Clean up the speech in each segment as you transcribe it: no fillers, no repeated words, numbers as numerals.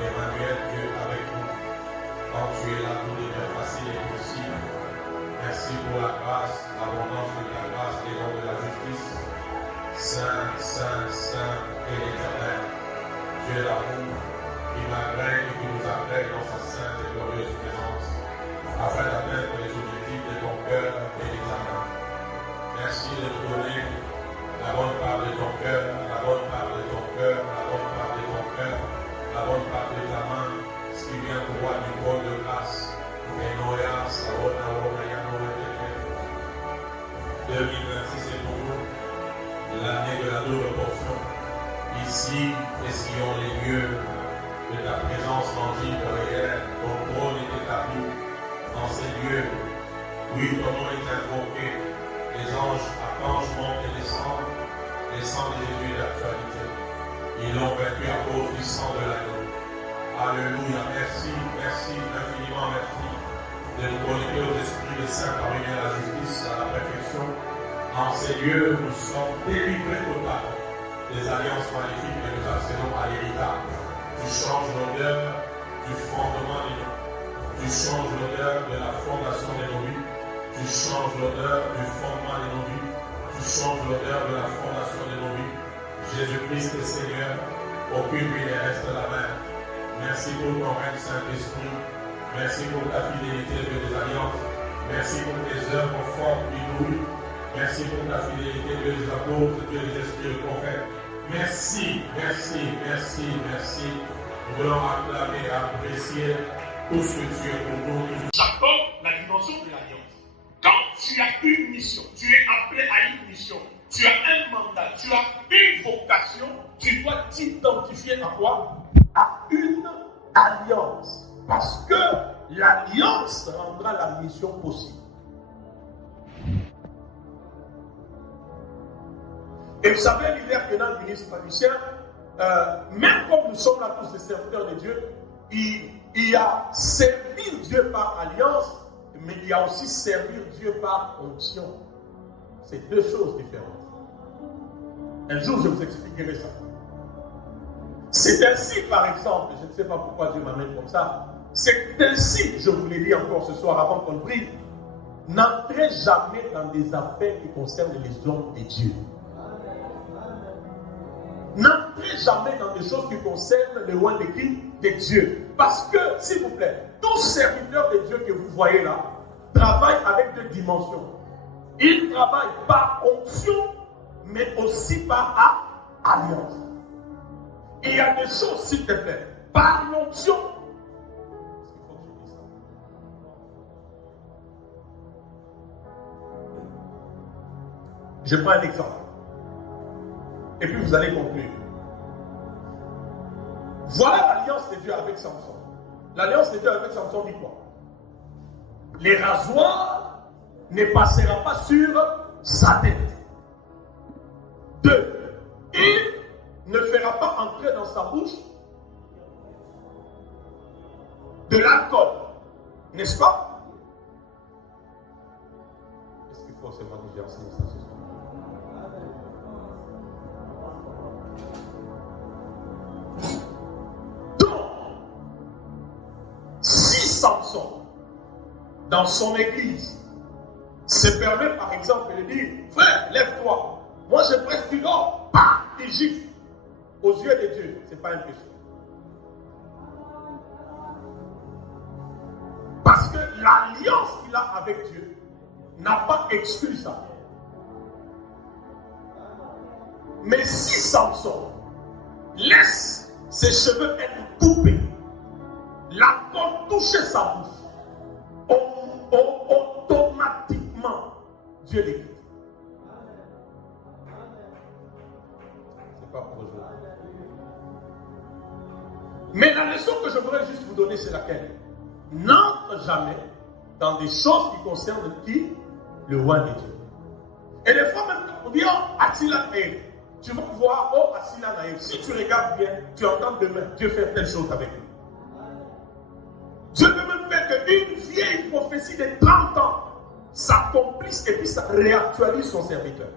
Emmanuel, Dieu avec nous. Quand tu es là, tout devient facile et possible. Merci pour la grâce, l'abondance de ta grâce, les dons de la justice. Saint, Saint, Saint et l'éternel. Tu es l'amour qui m'agrègue et qui nous agrègue dans sa sainte et glorieuse présence, afin d'atteindre les objectifs de ton cœur et de ta main. Merci de nous donner la bonne part de ton cœur, la bonne part de ton cœur, la bonne part de ton cœur, la bonne part de ta main, ce qui vient pour voir du trône de grâce. 2026 est pour nous l'année de la double portion. Ici, essayons les lieux de ta présence tangible, réelle. Ton trône est établi dans ces lieux. Oui, ton nom est invoqué. Les anges archanges montent et descendent. Les sangs de Jésus d'actualité. Ils l'ont vaincu à cause du sang de l'agneau. Alléluia. Merci, merci, infiniment merci de nous connecter aux esprits des saints parvenus à la justice, à la perfection. En ces lieux, nous sommes délivrés totalement des alliances magnifiques et nous accédons à l'héritage. Tu changes l'odeur du fondement de nos vies. Tu changes l'odeur de la fondation de nos vies. Tu changes l'odeur du fondement de nos vies. Tu changes l'odeur de la fondation de nos vies. Jésus-Christ est Seigneur, aucune vie ne reste la même. Merci pour ton règne Saint-Esprit. Merci pour ta fidélité de tes alliances. Merci pour tes œuvres fortes et nourries. Merci pour ta fidélité de les apôtres, Dieu des esprits et prophètes. Merci, merci, merci, merci. Nous voulons acclamer et apprécier tout ce que tu es pour nous. J'accorde la dimension de l'alliance. Quand tu as une mission, tu es appelé à une mission, tu as un mandat, tu as une vocation, tu dois t'identifier à quoi? À une alliance. Parce que l'alliance rendra la mission possible. Et vous savez, l'hiver venant, le ministre Lucien, même comme nous sommes là tous les serviteurs de Dieu, il y a servir Dieu par alliance, mais il y a aussi servir Dieu par onction. C'est deux choses différentes. Un jour, je vous expliquerai ça. C'est ainsi, par exemple, je ne sais pas pourquoi Dieu m'amène comme ça, c'est ainsi, je vous l'ai dit encore ce soir avant qu'on prie, n'entrez jamais dans des affaires qui concernent les hommes et Dieu. N'entrez jamais dans des choses qui concernent le loin de qui? De Dieu. Parce que, s'il vous plaît, tout serviteur de Dieu que vous voyez là, travaille avec deux dimensions. Il travaille par onction, mais aussi par alliance. Il y a des choses, s'il te plaît, par l'onction. Je prends un exemple. Et puis vous allez conclure. Voilà l'alliance de Dieu avec Samson. L'alliance de Dieu avec Samson dit quoi? Les rasoirs ne passeront pas sur sa tête. 2. Il ne fera pas entrer dans sa bouche de l'alcool. N'est-ce pas? Est-ce qu'il faut seulement que j'enseigne ça ce soir? Samson, dans son église, se permet par exemple de dire, frère, lève-toi. Moi je presse du dehors, il gifle. Aux yeux de Dieu, ce n'est pas un péché. Parce que l'alliance qu'il a avec Dieu n'a pas exclu ça. Mais si Samson laisse ses cheveux être coupés, la corde toucher sa bouche, automatiquement, Dieu l'écoute. C'est pas pour aujourd'hui. Mais la leçon que je voudrais juste vous donner, c'est laquelle? N'entre jamais dans des choses qui concernent qui? Le roi de Dieu. Et des fois même, on dit, oh, Attila Naïf. Tu vas voir, oh, Attila Naïf. Si tu regardes bien, tu entends demain, Dieu fait telle chose avec lui. Dieu peut même faire une vieille prophétie de 30 ans s'accomplisse et puis ça réactualise son serviteur.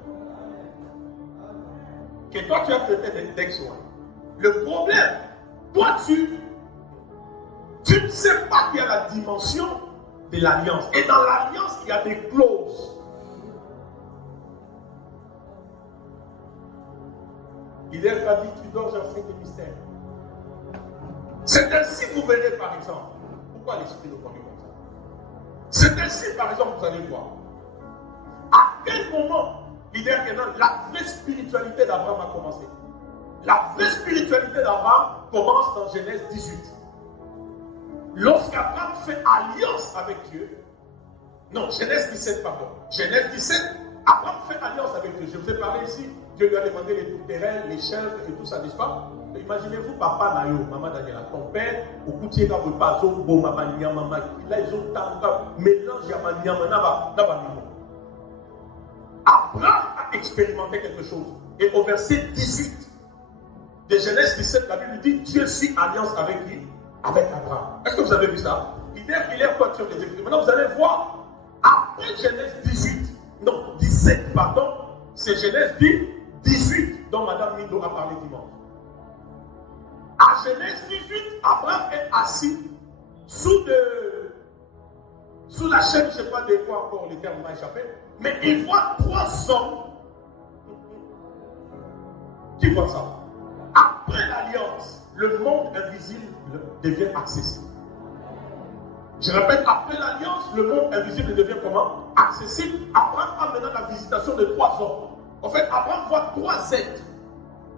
Que toi tu as traité d'ex-soin. Le problème, toi tu ne sais pas qu'il y a la dimension de l'alliance. Et dans l'alliance, il y a des clauses. L'idée t'a dit, tu dors, j'enseigne des mystères. C'est ainsi que vous verrez, par exemple. Pourquoi l'esprit nous conduit comme ça? C'est ainsi, par exemple, vous allez voir. À quel moment, l'idée que la vraie spiritualité d'Abraham a commencé? La vraie spiritualité d'Abraham commence dans Genèse 18. Lorsqu'Abraham fait alliance avec Dieu, non, Genèse 17, pardon. Genèse 17, Abraham fait alliance avec Dieu. Je vous ai parlé ici, Dieu lui a demandé les tourterelles, les chèvres et tout ça, n'est-ce pas? Imaginez-vous, papa Nayo, maman Daniela, ton père, au coutier dans le paso, bon, maman, maman, là ils ont tant de mélange, Abraham a expérimenté quelque chose. Et au verset 18 de Genèse 17, la Bible dit Dieu fit alliance avec qui? Avec Abraham. Est-ce que vous avez vu ça? Il est quoi sur les Écritures? Maintenant, vous allez voir, après Genèse 18, non, 17, pardon, c'est Genèse 18 dont Madame Mido a parlé dimanche. À Genèse 18, Abraham est assis sous la chaîne, je ne sais pas de quoi encore les termes m'a échappé, mais il voit 3 hommes qui voient ça. Après l'alliance, le monde invisible devient accessible. Je répète, après l'alliance, le monde invisible devient comment? Accessible. Abraham a maintenant la visitation de 3 hommes. En fait, Abraham voit 3 êtres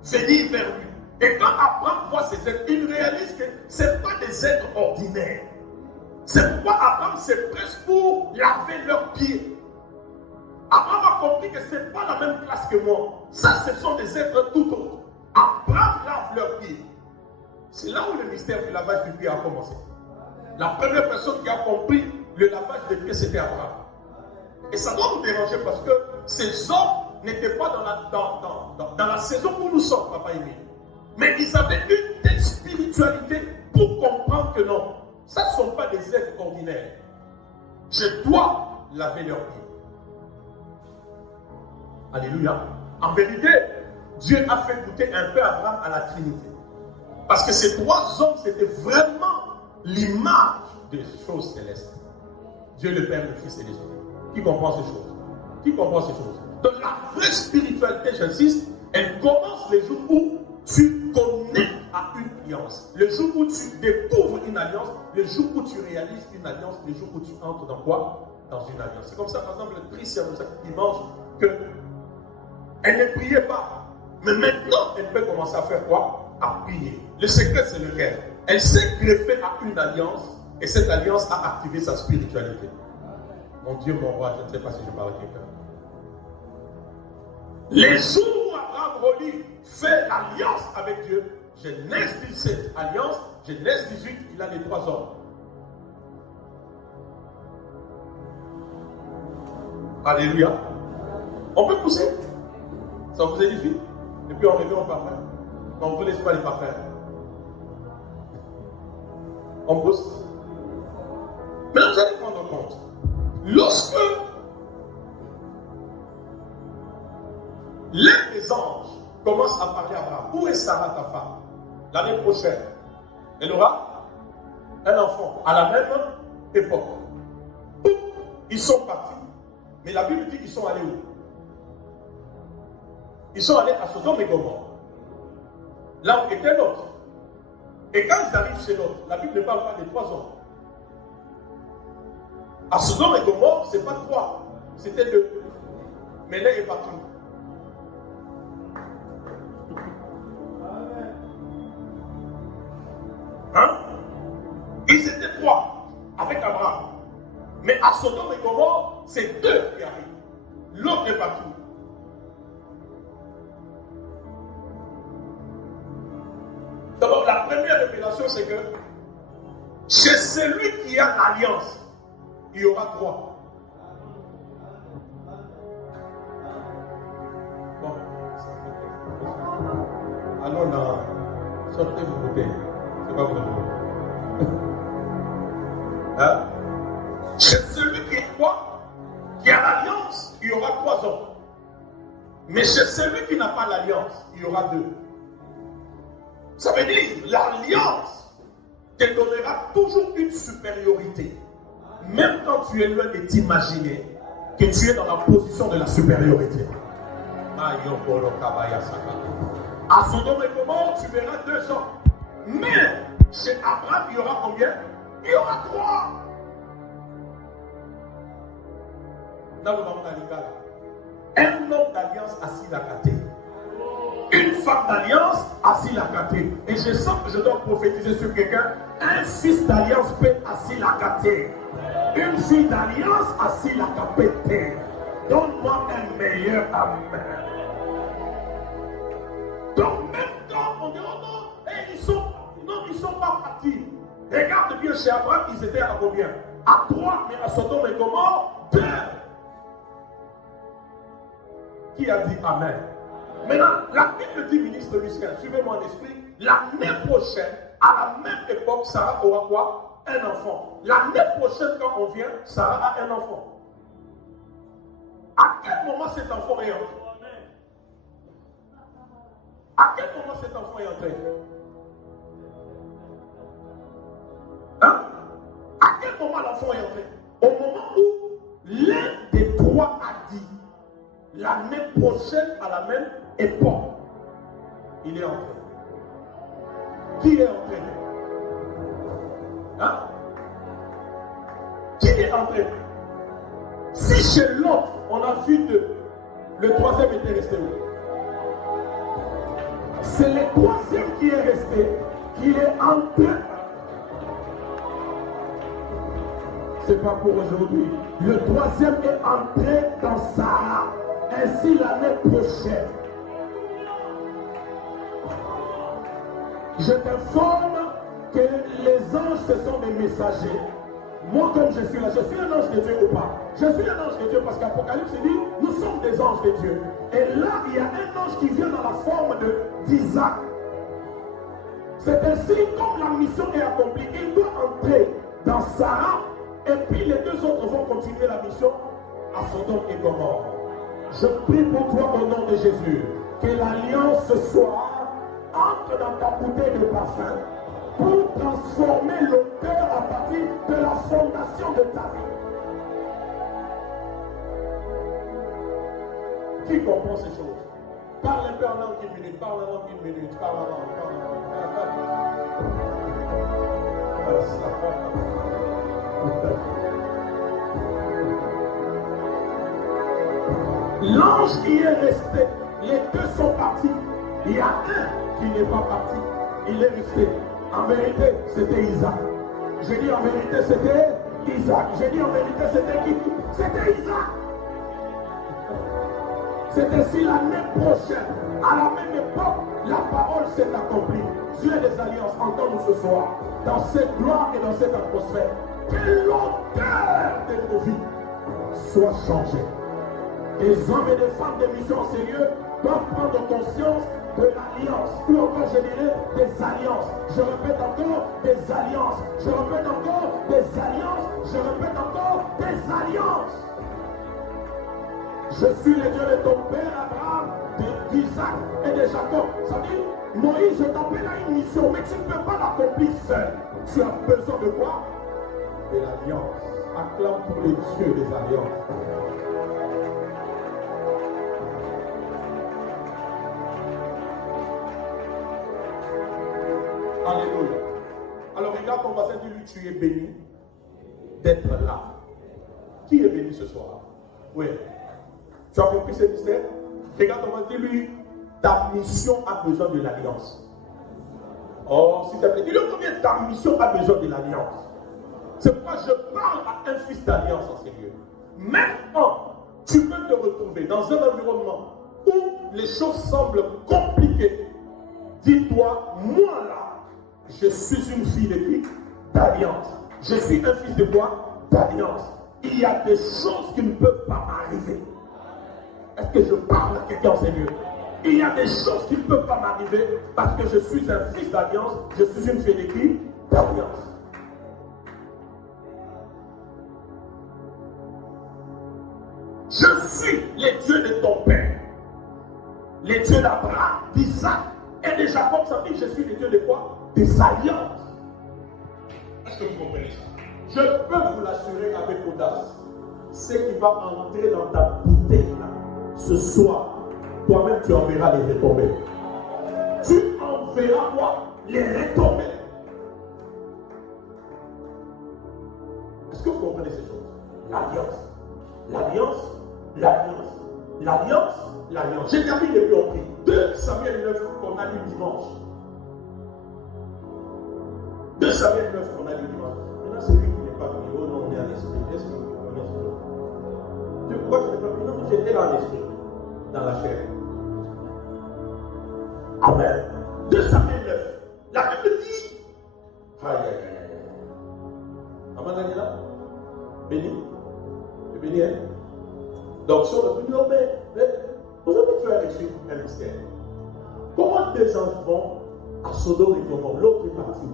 venir vers lui. Et quand Abraham voit ces êtres, il réalise que ce n'est pas des êtres ordinaires. C'est pourquoi Abraham se presse pour laver leurs pieds. Abraham a compris que ce n'est pas la même classe que moi. Ça, ce sont des êtres tout autres. Abraham lave leurs pieds. C'est là où le mystère du lavage du pied a commencé. La première personne qui a compris le lavage des pieds, c'était Abraham. Et ça doit nous déranger parce que ces hommes n'étaient pas dans la saison où nous sommes, papa Émile. Mais ils avaient une telle spiritualité pour comprendre que non, ça ne sont pas des êtres ordinaires. Je dois laver leurs pieds. Alléluia. En vérité, Dieu a fait goûter un peu Abraham à la Trinité. Parce que ces 3 hommes, c'était vraiment l'image des choses célestes. Dieu le Père, le Fils et l'Esprit. Qui comprend ces choses? Qui comprend ces choses? Donc la vraie spiritualité, j'insiste, elle commence les jours où tu connais à une alliance. Le jour où tu découvres une alliance, le jour où tu réalises une alliance, le jour où tu entres dans quoi? Dans une alliance. C'est comme ça, par exemple, le Christ, c'est comme ça qu'il mange que elle ne priait pas. Mais maintenant, elle peut commencer à faire quoi? À prier. Le secret, c'est lequel? Elle s'est greffée à une alliance et cette alliance a activé sa spiritualité. Mon Dieu, mon roi, je ne sais pas si je parle à quelqu'un. Les jours où Abraham fait alliance avec Dieu, Genèse 17, alliance, Genèse 18, il a les 3 hommes. Alléluia. On peut pousser. Ça vous édifie. Et puis on revient au parfum. On ne vous laisse pas les parfums. On pousse. Mais vous allez prendre compte. Lorsque l'un des anges commence à parler à Abraham, où est Sarah ta femme? L'année prochaine, elle aura un enfant à la même époque. Ils sont partis. Mais la Bible dit qu'ils sont allés où? Ils sont allés à Sodome et Gomorrhe. Là où était l'autre. Et quand ils arrivent chez l'autre, la Bible ne parle pas des 3 hommes. À Sodome et Gomorrhe, ce n'est pas 3, c'était 2. Mais l'un est partout. Hein? Ils étaient 3 avec Abraham. Mais à Sodome et Gomorrhe, c'est 2 qui arrivent. L'autre est partout. D'abord, la première révélation, c'est que chez celui qui a l'alliance, il y aura 3. Bon. Allons dans. Sortez vos bouteilles. C'est pas pour vous. Hein? qui a l'alliance, il y aura 3 hommes. Mais chez celui qui n'a pas l'alliance, il y aura 2. Ça veut dire, l'alliance te donnera toujours une supériorité. Même quand tu es loin de t'imaginer que tu es dans la position de la supériorité. À Sodome et Gomorrhe, tu verras 2 hommes. Mais chez Abraham, il y aura combien? Il y aura 3. Dans le monde amical, un homme d'alliance assis la côté. Une femme d'alliance assis la côté. Et je sens que je dois prophétiser sur quelqu'un. Un fils d'alliance peut assis la côté. Une fille d'alliance assis la côté. Donne-moi un meilleur amen. Donc même quand on dit oh non, ils sont pas partis. Regarde bien chez Abraham, ils étaient à combien? À 3, mais à Sodome et Gomorrhe, 2. Qui a dit amen? Maintenant, la Bible dit, ministre Lucien, suivez-moi en esprit, l'année prochaine, à la même époque, Sarah aura quoi? Un enfant. L'année prochaine, quand on vient, Sarah a un enfant. À quel moment cet enfant est entré? À quel moment cet enfant est entré? Hein? À quel moment l'enfant est entré? Au moment où l'un des 3 a dit, l'année prochaine, à la même époque, il est entré. Qui est entré? Hein? Qui est entré? Si chez l'autre, on a vu 2, le 3e était resté où? C'est le 3e qui est resté, qui est entré. C'est pas pour aujourd'hui. Le 3e est entré dans Sarah. Ainsi l'année prochaine. Je t'informe que les anges, ce sont des messagers. Moi, comme je suis là, je suis un ange de Dieu ou pas? Je suis un ange de Dieu parce qu'Apocalypse dit, nous sommes des anges de Dieu. Et là, il y a un ange qui vient dans la forme d'Isaac. C'est ainsi, comme la mission est accomplie, il doit entrer dans Sarah, et puis les 2 autres vont continuer la mission à Sodome et Gomorrhe. Je prie pour toi au nom de Jésus, que l'alliance ce soir entre dans ta bouteille de parfum pour transformer l'auteur à partir de la fondation de ta vie. Qui comprend ces choses? Parle un peu en langue 1 minute, parle en langue 1 minute, parle en langue, L'ange qui est resté, les 2 sont partis. Il y a un qui n'est pas parti. Il est resté. En vérité, c'était Isaac. J'ai dit en vérité, c'était Isaac. J'ai dit en vérité, c'était qui? C'était Isaac. C'est ainsi l'année prochaine, à la même époque, la parole s'est accomplie. Dieu des alliances, entends-nous ce soir, dans cette gloire et dans cette atmosphère, que l'auteur de nos vies soit changé. Les hommes et les femmes de mission en sérieux doivent prendre conscience de l'alliance. Ou encore, je dirais, des alliances. Je répète encore, des alliances. Je répète encore, des alliances. Je répète encore, des alliances. Je suis le Dieu de ton père Abraham, d'Isaac et de Jacob. Ça dit, Moïse, je t'appelle à une mission, mais tu ne peux pas l'accomplir seul. Tu as besoin de quoi? De l'alliance. Acclame pour les dieux des alliances. Alléluia. Alors regarde ton voisin, dis-lui, tu es béni d'être là. Qui est béni ce soir? Oui. Tu as compris ce mystère? Regarde ton voisin, dis-lui, ta mission a besoin de l'alliance. Oh, s'il te plaît, dis-lui combien ta mission a besoin de l'alliance. C'est pourquoi je parle à un fils d'alliance en sérieux. Maintenant, tu peux te retrouver dans un environnement où les choses semblent compliquées. Dis-toi, moi là, je suis une fille de qui? D'alliance. Je suis un fils de quoi? D'alliance. Il y a des choses qui ne peuvent pas m'arriver. Est-ce que je parle à quelqu'un en sérieux? Il y a des choses qui ne peuvent pas m'arriver parce que je suis un fils d'alliance, je suis une fille de qui? D'alliance. Je suis les dieux de ton père. Les dieux d'Abraham, d'Isaac et de Jacob. Ça dit, je suis les dieux de quoi? Des alliances. Est-ce que vous comprenez ça? Je peux vous l'assurer avec audace. Ce qui va entrer dans ta bouteille là, ce soir, toi-même tu en verras les retombées. Tu en verras quoi? Les retombées. Est-ce que vous comprenez ces choses? L'alliance. L'alliance. L'alliance. L'alliance. L'alliance. J'ai terminé depuis en prix. 2 Samuel 9 qu'on a lu dimanche. 2 Samuel 9 qu'on a lu dimanche. Maintenant, c'est lui qui n'est pas venu. Oh non, on est en esprit. Est-ce que vous connaissez ça? Pourquoi tu n'es pas venu? Non, j'étais dans l'esprit, dans la chair. Amen. 2 Samuel 9. La Bible dit. Aïe, aïe, aïe. Amen, Daniela? Béni. Tu es béni, hein? Donc, sur le plus mais aujourd'hui, tu as reçu un mystère. Comment des anges vont à Sodome et Gomorrhe? L'autre est parti.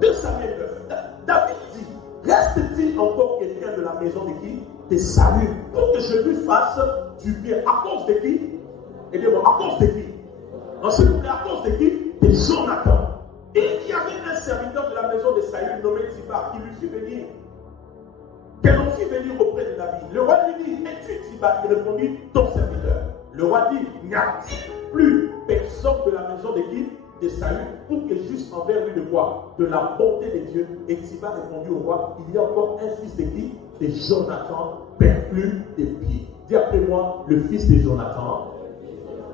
De Samuel 9. David dit, reste-t-il encore quelqu'un de la maison de qui? De Saül, pour que je lui fasse du bien. À cause de qui? Et dis-moi, à cause de qui? Ensuite, à cause de qui? De Jonathan. Et il y avait un serviteur de la maison de Saül nommé Ziba qui lui fit venir. Qu'elle en fit venir auprès de David. Le roi lui dit, es-tu Ziba? Il répondit, ton serviteur. Le roi dit, n'y a-t-il plus personne de la maison de qui? De Saül, pour que juste envers lui de quoi? De la bonté de Dieu. Et Ziba répondit au roi, il y a encore un fils de qui? De Jonathan, perclus des pieds. Dis après moi, le fils de Jonathan,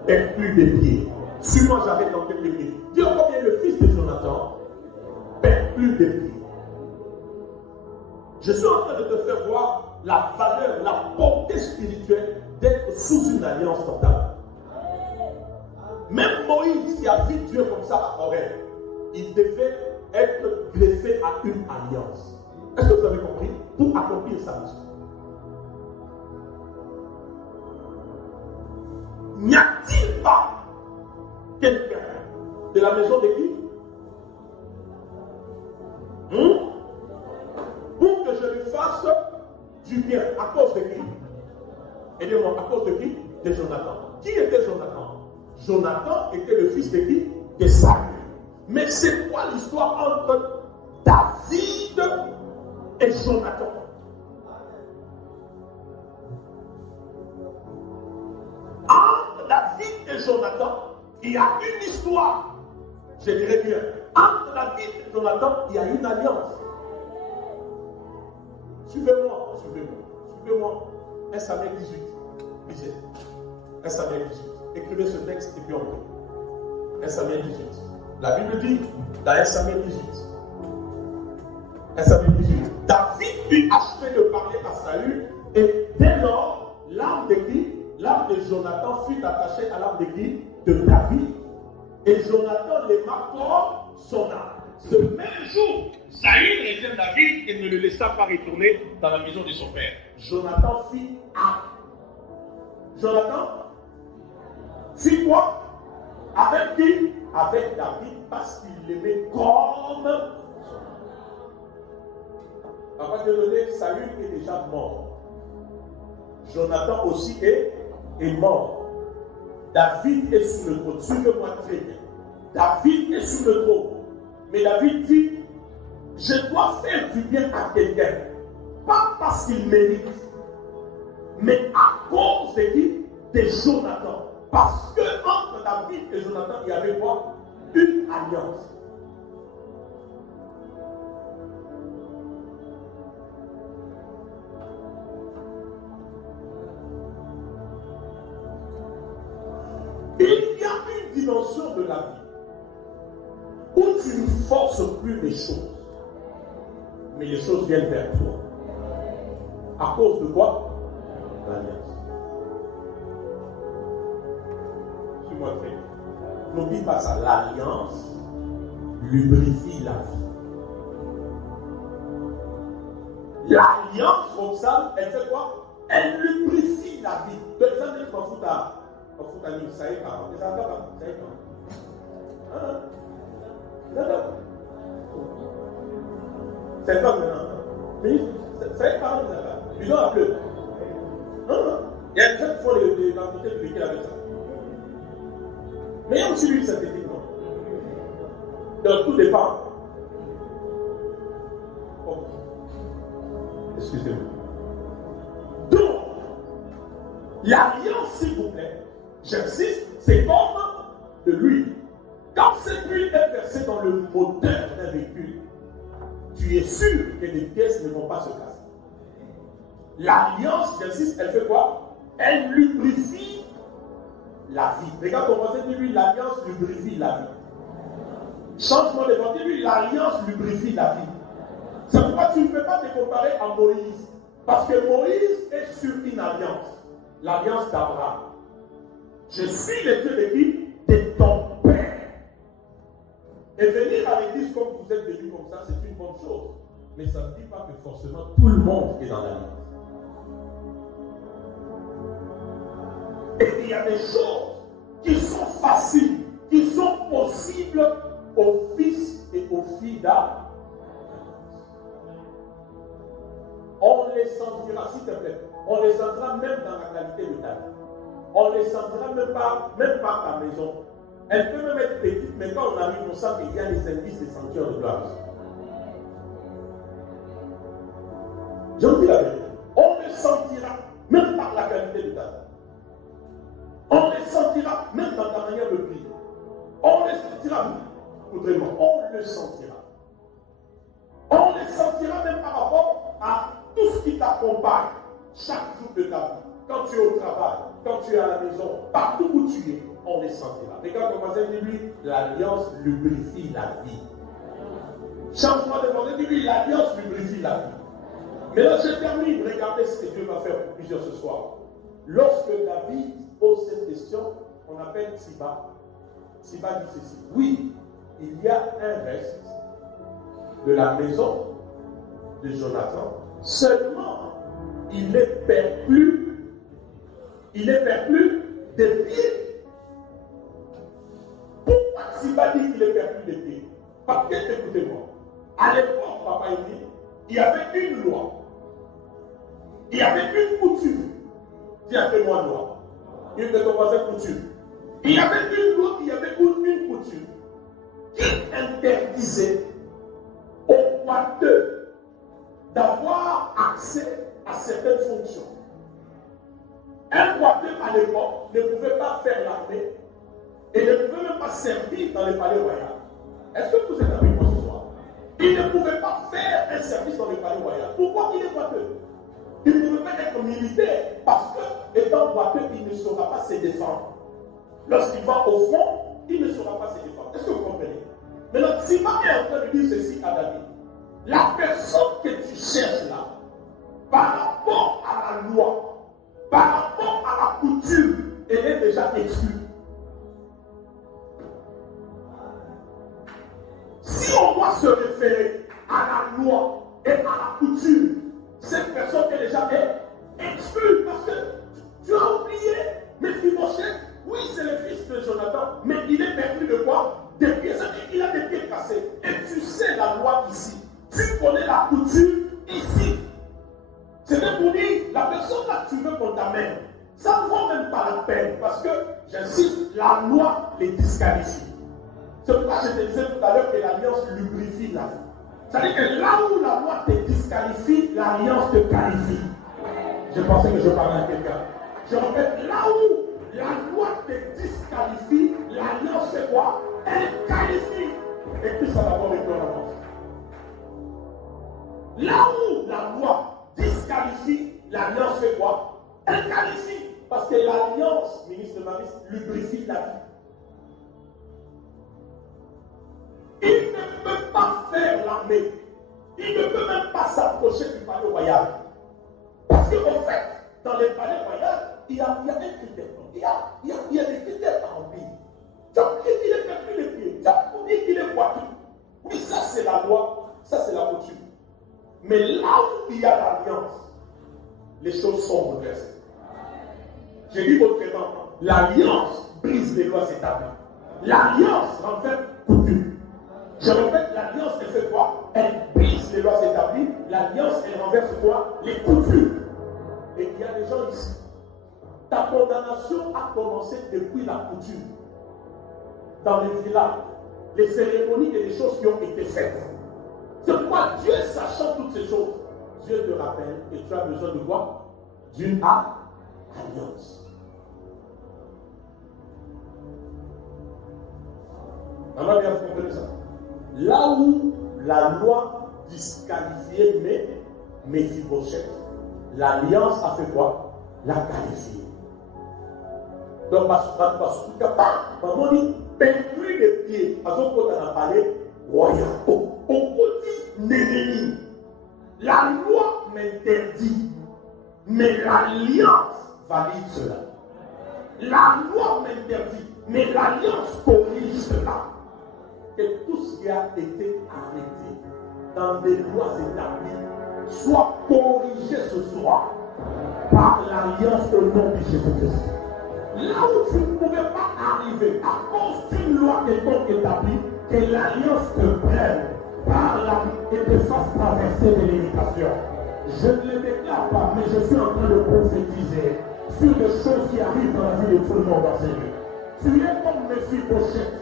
perclus des pieds. Suis-moi, j'arrête dans quelques minutes. Dis encore bien le fils de Jonathan, perclus des pieds. Je suis en train de te faire voir la valeur, la portée spirituelle d'être sous une alliance totale. Même Moïse qui a vu Dieu comme ça à Horeb, il devait être greffé à une alliance. Est-ce que vous avez compris? Pour accomplir sa mission. N'y a-t-il pas quelqu'un de la maison de qui? Pour que je lui fasse du bien. À cause de qui? Aidez-moi, à cause de qui? De Jonathan. Qui était Jonathan? Jonathan était le fils de qui? De Saül. Mais c'est quoi l'histoire entre David et Jonathan? Entre David et Jonathan, il y a une histoire. Je dirais bien. Entre David et Jonathan, il y a une alliance. Suivez-moi, suivez-moi, suivez-moi. 1 Samuel 18. Lisez. 1 Samuel 18. Écrivez ce texte et puis on prie. 1 Samuel 18. La Bible dit, dans 1 Samuel 18. 1 Samuel 18. David eut achevé de parler à Saül, et dès lors, l'âme de qui? L'âme de Jonathan fut attachée à l'âme de qui? De David. Et Jonathan l'aima comme son âme. Ce même jour, Saül retint David et ne le laissa pas retourner dans la maison de son père. Jonathan fit Jonathan fit quoi? Avec qui? Avec David, parce qu'il l'aimait comme son âme. Avant de donner, Saül est déjà mort. Jonathan aussi est mort. David est sous le trône. Suivez-moi très bien. David est sous le trône. Mais David dit, je dois faire du bien à quelqu'un. Pas parce qu'il mérite, mais à cause de qui? De Jonathan. Parce que entre David et Jonathan, il y avait quoi? Une alliance. Il y a une dimension de la vie où tu ne forces plus les choses, mais les choses viennent vers toi. À cause de quoi? L'alliance. Suis-moi très bien. N'oublie pas ça. L'alliance lubrifie la vie. L'alliance comme ça, elle fait quoi? Elle lubrifie la vie. Par exemple, je m'en fous à nous, ça y est pas. Ça y est pas. C'est pas maintenant. Mais ça n'est pas de ça. Ils doivent appeler. Non. Il y a des gens qui font l'entretien public avec ça. Mais il y a aussi lui, cette technique, non? Donc tout dépend. Oh. Excusez-moi. Donc, l'alliance, s'il vous plaît, j'insiste, c'est comme de l'huile. Quand cette huile est versée dans le moteur d'un véhicule, tu es sûr que les pièces ne vont pas se casser. L'alliance, j'insiste, elle fait quoi? Elle lubrifie la vie. Regarde ton voisin, dis-lui, l'alliance lubrifie la vie. Changement de voix, dis-lui, l'alliance lubrifie la vie. C'est pourquoi tu ne peux pas te comparer à Moïse. Parce que Moïse est sur une alliance. L'alliance d'Abraham. Je suis le Dieu de qui? De ton père. Et venir à l'église comme vous êtes venus comme ça, c'est une bonne chose. Mais ça ne dit pas que forcément tout le monde est dans l'alliance. Et il y a des choses qui sont faciles, qui sont possibles aux fils et aux filles d'Abraham. On les sentira, s'il te plaît, on les sentira même dans la qualité de ta vie. On les sentira même pas ta maison. Elle peut même être petite, mais quand on arrive, on sent qu'il y a des indices de sentir de gloire. Je vous dis la vérité. On les sentira même par la qualité de ta vie. On les sentira même dans ta manière de prier. On les sentira, autrement, on le sentira. On les sentira même par rapport à tout ce qui t'accompagne chaque jour de ta vie. Quand tu es au travail, quand tu es à la maison, partout où tu es, on les sentira. Regarde ton voisin, dis-lui, l'alliance lubrifie la vie. Change-moi de voisin, dis-lui, l'alliance lubrifie la vie. Mais là, je termine. Regardez ce que Dieu va faire pour plusieurs ce soir. Lorsque David pose cette question, on appelle Siba. Siba dit ceci. Oui, il y a un reste de la maison de Jonathan. Seulement, il est perclus des pieds. Pourquoi Siba dit qu'il est perclus des pieds? Parce que, écoutez-moi, à l'époque, papa dit, il y avait une loi. Il y avait une coutume. Dis à témoin loi. Une de ton voisin coutume. Il y avait une loi, il y avait une coutume qui interdisait aux boiteux d'avoir accès à certaines fonctions. Un boiteux à l'époque ne pouvait pas faire l'armée et ne pouvait même pas servir dans les palais royaux. Est-ce que vous êtes avec moi ce soir? Il ne pouvait pas faire un service dans les palais royaux. Pourquoi il est boiteux? Il ne pouvait pas être militaire parce que, étant boiteux, il ne saura pas se défendre. Lorsqu'il va au front, il ne saura pas se défendre. Est-ce que vous comprenez? Maintenant, Siba est en train de dire ceci à David. La personne que tu cherches là, par rapport à la loi, par rapport à la coutume, elle est déjà exclue. Si on doit se référer à la loi et à la coutume, cette personne est déjà exclue parce que tu as oublié, Méphibosheth, oui, c'est le fils de Jonathan, mais il est perdu de quoi? Des pieds. Ça veut dire qu'il a des pieds cassés. Et tu sais la loi ici. Tu connais la coutume ici. C'est même pour dire, la personne là que tu veux qu'on t'amène, ça ne vaut même pas la peine parce que, j'insiste, la loi les disqualifie. C'est pourquoi je te disais tout à l'heure que l'alliance lubrifie la vie. C'est-à-dire que là où la loi te disqualifie, l'alliance te qualifie. Je pensais que je parlais à quelqu'un. Je répète, là où la loi te disqualifie, l'alliance c'est quoi? Elle qualifie. Et puis ça va avoir une bonne avance. Là où la loi disqualifie, l'alliance fait quoi? Elle qualifie. Parce que l'alliance, ministre de Maris, lubrifie la vie. Il ne peut pas faire l'armée. Il ne peut même pas s'approcher du palais royal. Parce qu'en fait, dans les palais royaux, il y a un critère. Il y a des critères à remplir. Tu as oublié qu'il est perdu les pieds. Tu as oublié qu'il est boiteux. Oui, ça c'est la loi. Ça c'est la coutume. Mais là où il y a l'alliance, les choses sont bouleversées. J'ai dit autrement, l'alliance brise les lois établies. L'alliance renferme coutume. Je répète, l'alliance, elle fait quoi? Elle brise les lois établies. L'alliance, elle renverse quoi? Les coutumes. Et il y a des gens ici. Ta condamnation a commencé depuis la coutume. Dans les villages, les cérémonies et les choses qui ont été faites. C'est pourquoi Dieu, sachant toutes ces choses, Dieu te rappelle que tu as besoin de quoi? D'une alliance. Maman, bien, vous comprenez ça? Là où la loi disqualifiait Méphibosheth, l'alliance a fait quoi? La qualifier. Donc, parce que maman dit, peindre les pieds, à son côté, on a parlé, royal. On dit, Néhémie, la loi m'interdit, mais l'alliance valide cela. La loi m'interdit, mais l'alliance corrige cela. Et tout ce qui a été arrêté dans des lois établies soit corrigé ce soir par l'alliance au nom de Jésus-Christ. Là où tu ne pouvais pas arriver à cause d'une loi quelconque établie, que l'alliance te prenne par la et te fasse traverser des limitations. Je ne le déclare pas, mais je suis en train de prophétiser sur des choses qui arrivent dans la vie de tout le monde dans ces lieux. Tu es comme Méphibosheth.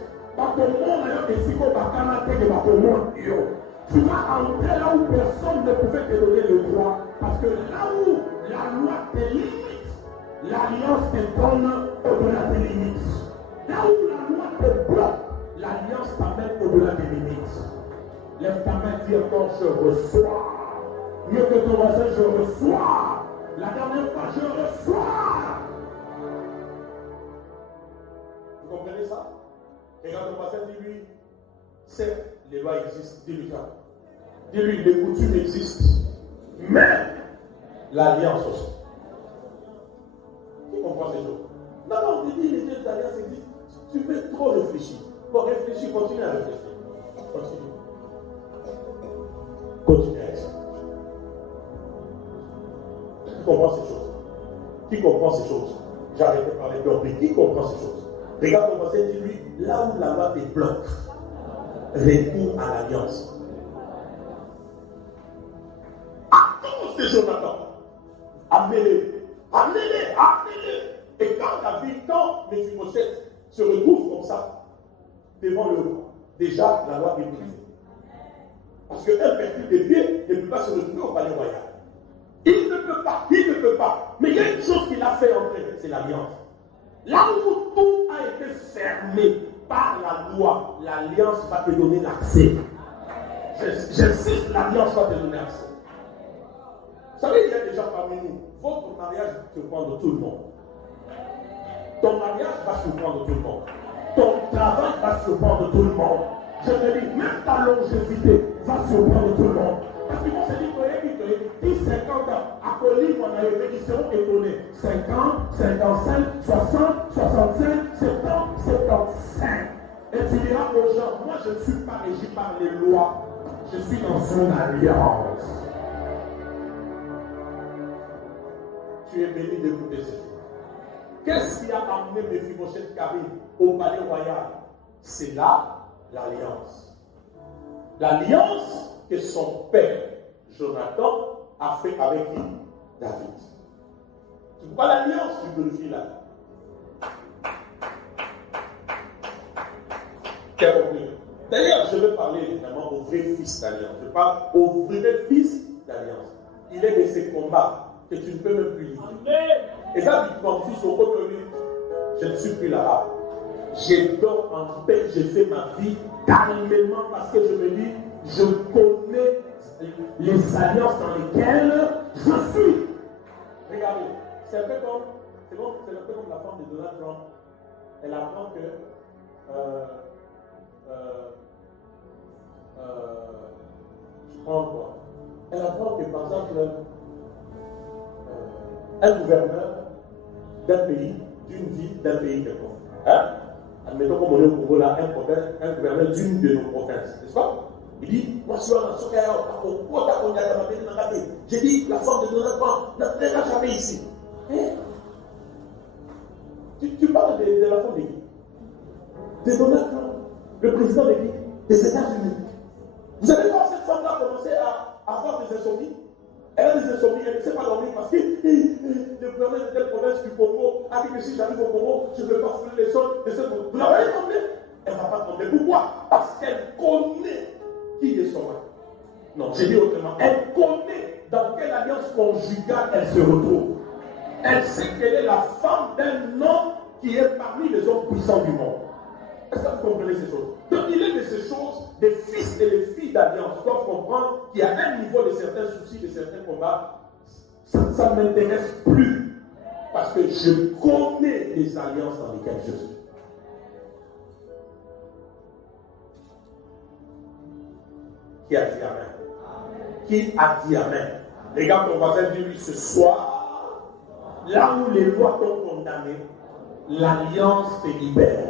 Tu vas entrer là où personne ne pouvait te donner le droit. Parce que là où la loi te limite, l'alliance te donne au-delà des limites. Là où la loi te bloque, l'alliance t'amène au-delà des limites. Lève ta main, dis encore, je reçois. Mieux que ton voisin, je reçois. La dernière fois, je reçois. Vous comprenez ça? Et quand ton voisin, dis-lui, certes, les lois existent, dis-lui ça. Dis-lui, les coutumes existent, mais l'alliance aussi. Qui comprend ces choses? Non, dis les deux alliances existent. Tu fais trop réfléchir. Bon, réfléchis, continue à réfléchir. Continue. Continue à réfléchir. Qui comprend ces choses? Qui comprend ces choses? J'arrête de parler de mais qui comprend ces choses? Regarde ton voisin, dis-lui, là où la loi te bloque, retourne à l'alliance. Attends ces Jonathan. Amenez-les. Amenez-les. Amenez-les. Et quand Méphibosheth se retrouve comme ça, devant le roi, déjà la loi est brisée. Parce qu'un percule des pieds ne peut pas se retrouver au palais royal. Il ne peut pas. Mais il y a une chose qu'il a fait entrer, c'est l'alliance. Là où tout a été fermé par la loi, l'alliance va te donner l'accès. J'insiste, l'alliance va te donner l'accès. Vous savez, il y a des gens parmi nous. Votre mariage va surprendre tout le monde. Ton mariage va surprendre tout le monde. Ton travail va surprendre tout le monde. Je te dis, même ta longévité va surprendre tout le monde. Parce qu'ils vont se dire, 50 ans, à Colis, on a élevé, ils seront étonnés. 50, 55, 60, 65, 70, 75. Et tu diras aux gens, moi je ne suis pas régi par les lois, je suis dans son alliance. Tu es béni d'écouter ces choses. Qu'est-ce qui a amené Méphibosheth Karim au palais royal? C'est là l'alliance. L'alliance que son père, Jonathan, a fait avec qui? David. Tu vois l'alliance du glorifie là. D'ailleurs, je veux parler vraiment au vrai fils d'alliance. Je parle au vrai fils d'alliance. Il est de ces combats que tu ne peux même plus livrer. Et ça, tu m'en fous au côté, je ne suis plus là-bas. Je dors en paix, je fais ma vie calmement parce que je me dis, je connais les alliances dans lesquelles je suis. Regardez, c'est un peu comme la femme de Donald Trump. Elle apprend que je prends quoi? Elle apprend que par exemple un gouverneur d'un pays, d'une ville, d'un pays quelconque. Hein? Admettons comme on est au Congo là, un gouverneur d'une de nos provinces, n'est-ce pas? Il dit, moi je suis en j'ai dit, la femme de Donald Trump n'entrera jamais ici. Tu parles de la femme de qui? De Donald Trump, le président de qui? Des États-Unis. Vous avez voir cette femme-là commencer à avoir des des insomnies. Elle a des insomnies, elle ne sait pas dormir parce que le gouverneur de telle province du Congo a dit que si j'arrive au Congo, je ne vais pas fouler les sols. Vous la voyez trembler? Elle ne va pas trembler. Pourquoi? Parce qu'elle connaît qui est son mari. Non, j'ai dit autrement. Elle connaît dans quelle alliance conjugale elle se retrouve. Elle sait qu'elle est la femme d'un homme qui est parmi les hommes puissants du monde. Est-ce que vous comprenez ces choses? Donc il est de ces choses, des fils et des filles d'alliance doivent comprendre qu'il y a un niveau de certains soucis, de certains combats. Ça ne m'intéresse plus. Parce que je connais les alliances dans lesquelles je suis. Qui a dit Amen? Qui a dit Amen? Regarde ton voisin, dis-lui ce soir, là où les lois t'ont condamné, l'alliance te libère.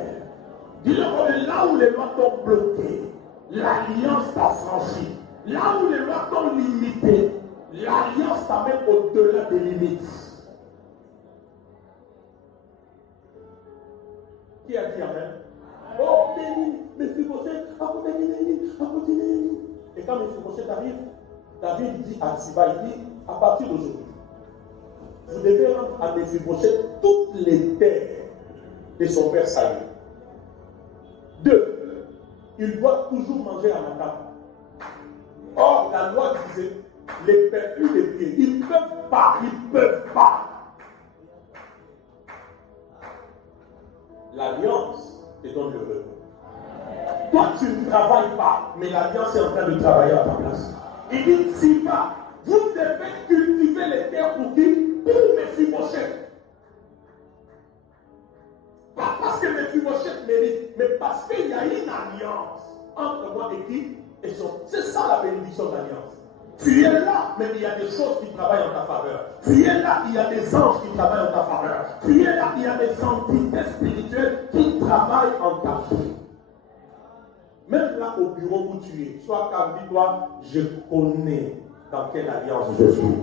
Dis-le comme là où les lois t'ont bloqué, l'alliance t'a franchi. Là où les lois t'ont limité, l'alliance t'amène au-delà des limites. Qui a dit Amen? Oh, mais Mephibosheth, à côté. Et quand Mephibosheth arrive, David dit à Siba, il dit, à partir d'aujourd'hui, vous devez rendre à Mephibosheth toutes les terres de son père Saül. 2. Il doit toujours manger à ma table. Or, la loi disait, les perdus des pieds, ils ne peuvent pas. L'alliance te donne le repos. Toi, tu ne travailles pas, mais l'alliance est en train de travailler à ta place. Il dit, Siba, vous devez cultiver les terres pour qui? Pour Mephibosheth. Pas parce que Mephibosheth mérite, mais parce qu'il y a une alliance entre moi et qui? Et son. C'est ça la bénédiction d'alliance. Tu es là, mais il y a des choses qui travaillent en ta faveur. Tu es là, il y a des anges qui travaillent en ta faveur. Tu es là, il y a des entités spirituelles qui travaillent en ta faveur. Même là au bureau où tu es, sois calme, dis-toi, je connais dans quelle alliance je suis.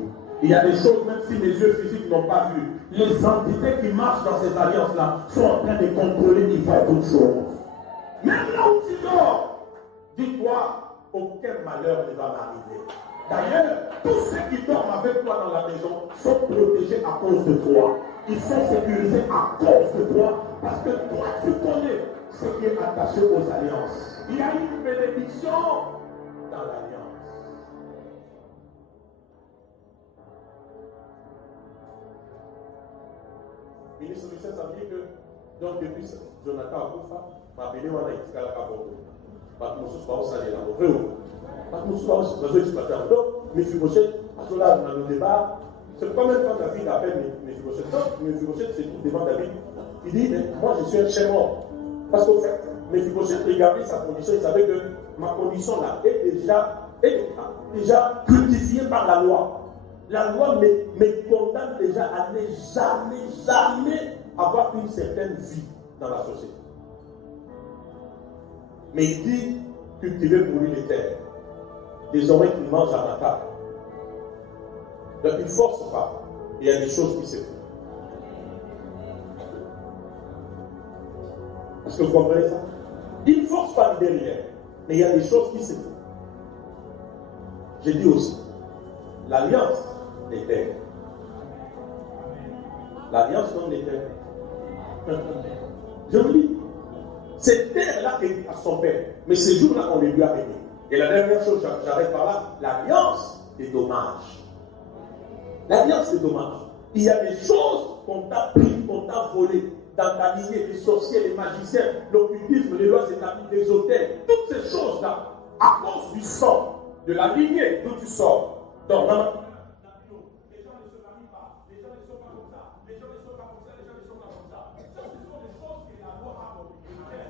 Il y a des choses, même si mes yeux physiques n'ont pas vu, les entités qui marchent dans ces alliances-là sont en train de contrôler, ils voient toutes choses. Même là où tu dors, dis-toi, aucun malheur ne va m'arriver. D'ailleurs, tous ceux qui dorment avec toi dans la maison sont protégés à cause de toi. Ils sont sécurisés à cause de toi. Parce que toi, tu connais ce qui est attaché aux alliances. Il y a une bénédiction dans l'alliance. Ministre Lucien, ça veut dire que, donc depuis Jonathan Akoufa, m'a appelé à l'Excala Kabondo. Parce que nous sommes allés là, au vrai. Parce que nous sommes allés là, donc, Mephibosheth, à cela, dans le débat, c'est quand même quand David appelle Mephibosheth. Donc, Mephibosheth, c'est tout devant David. Il dit, moi je suis un chien mort. Parce qu'au fait, Mephibosheth regardait sa condition, il savait que ma condition là est déjà cultivée par la loi. La loi me condamne déjà à ne jamais avoir une certaine vie dans la société. Mais il dit cultiver pour lui les terres. Désormais, il mange à ma table. Donc, il ne force pas. Il y a des choses qui se font. Est-ce que vous comprenez ça? Il ne force pas derrière. Mais il y a des choses qui se font. J'ai dit aussi, l'alliance des terres. L'alliance donne des terres. Je vous dis, cette terre-là est à son père. Mais ces jours-là, on les lui a réglés. Et la dernière chose, j'arrête par là, l'alliance des dommages. L'alliance des dommages. Il y a des choses qu'on t'a pris, qu'on t'a volé dans ta lignée, les sorciers, les magiciens, l'occultisme, les lois établies, les hôtels, toutes ces choses-là, à cause du sang, de la lignée d'où tu sors. Donc, les gens ne se marient pas, les gens ne sont pas comme ça, les gens ne sont pas comme ça, les gens ne sont pas comme ça. Ça, ce sont des choses que la loi a obligées.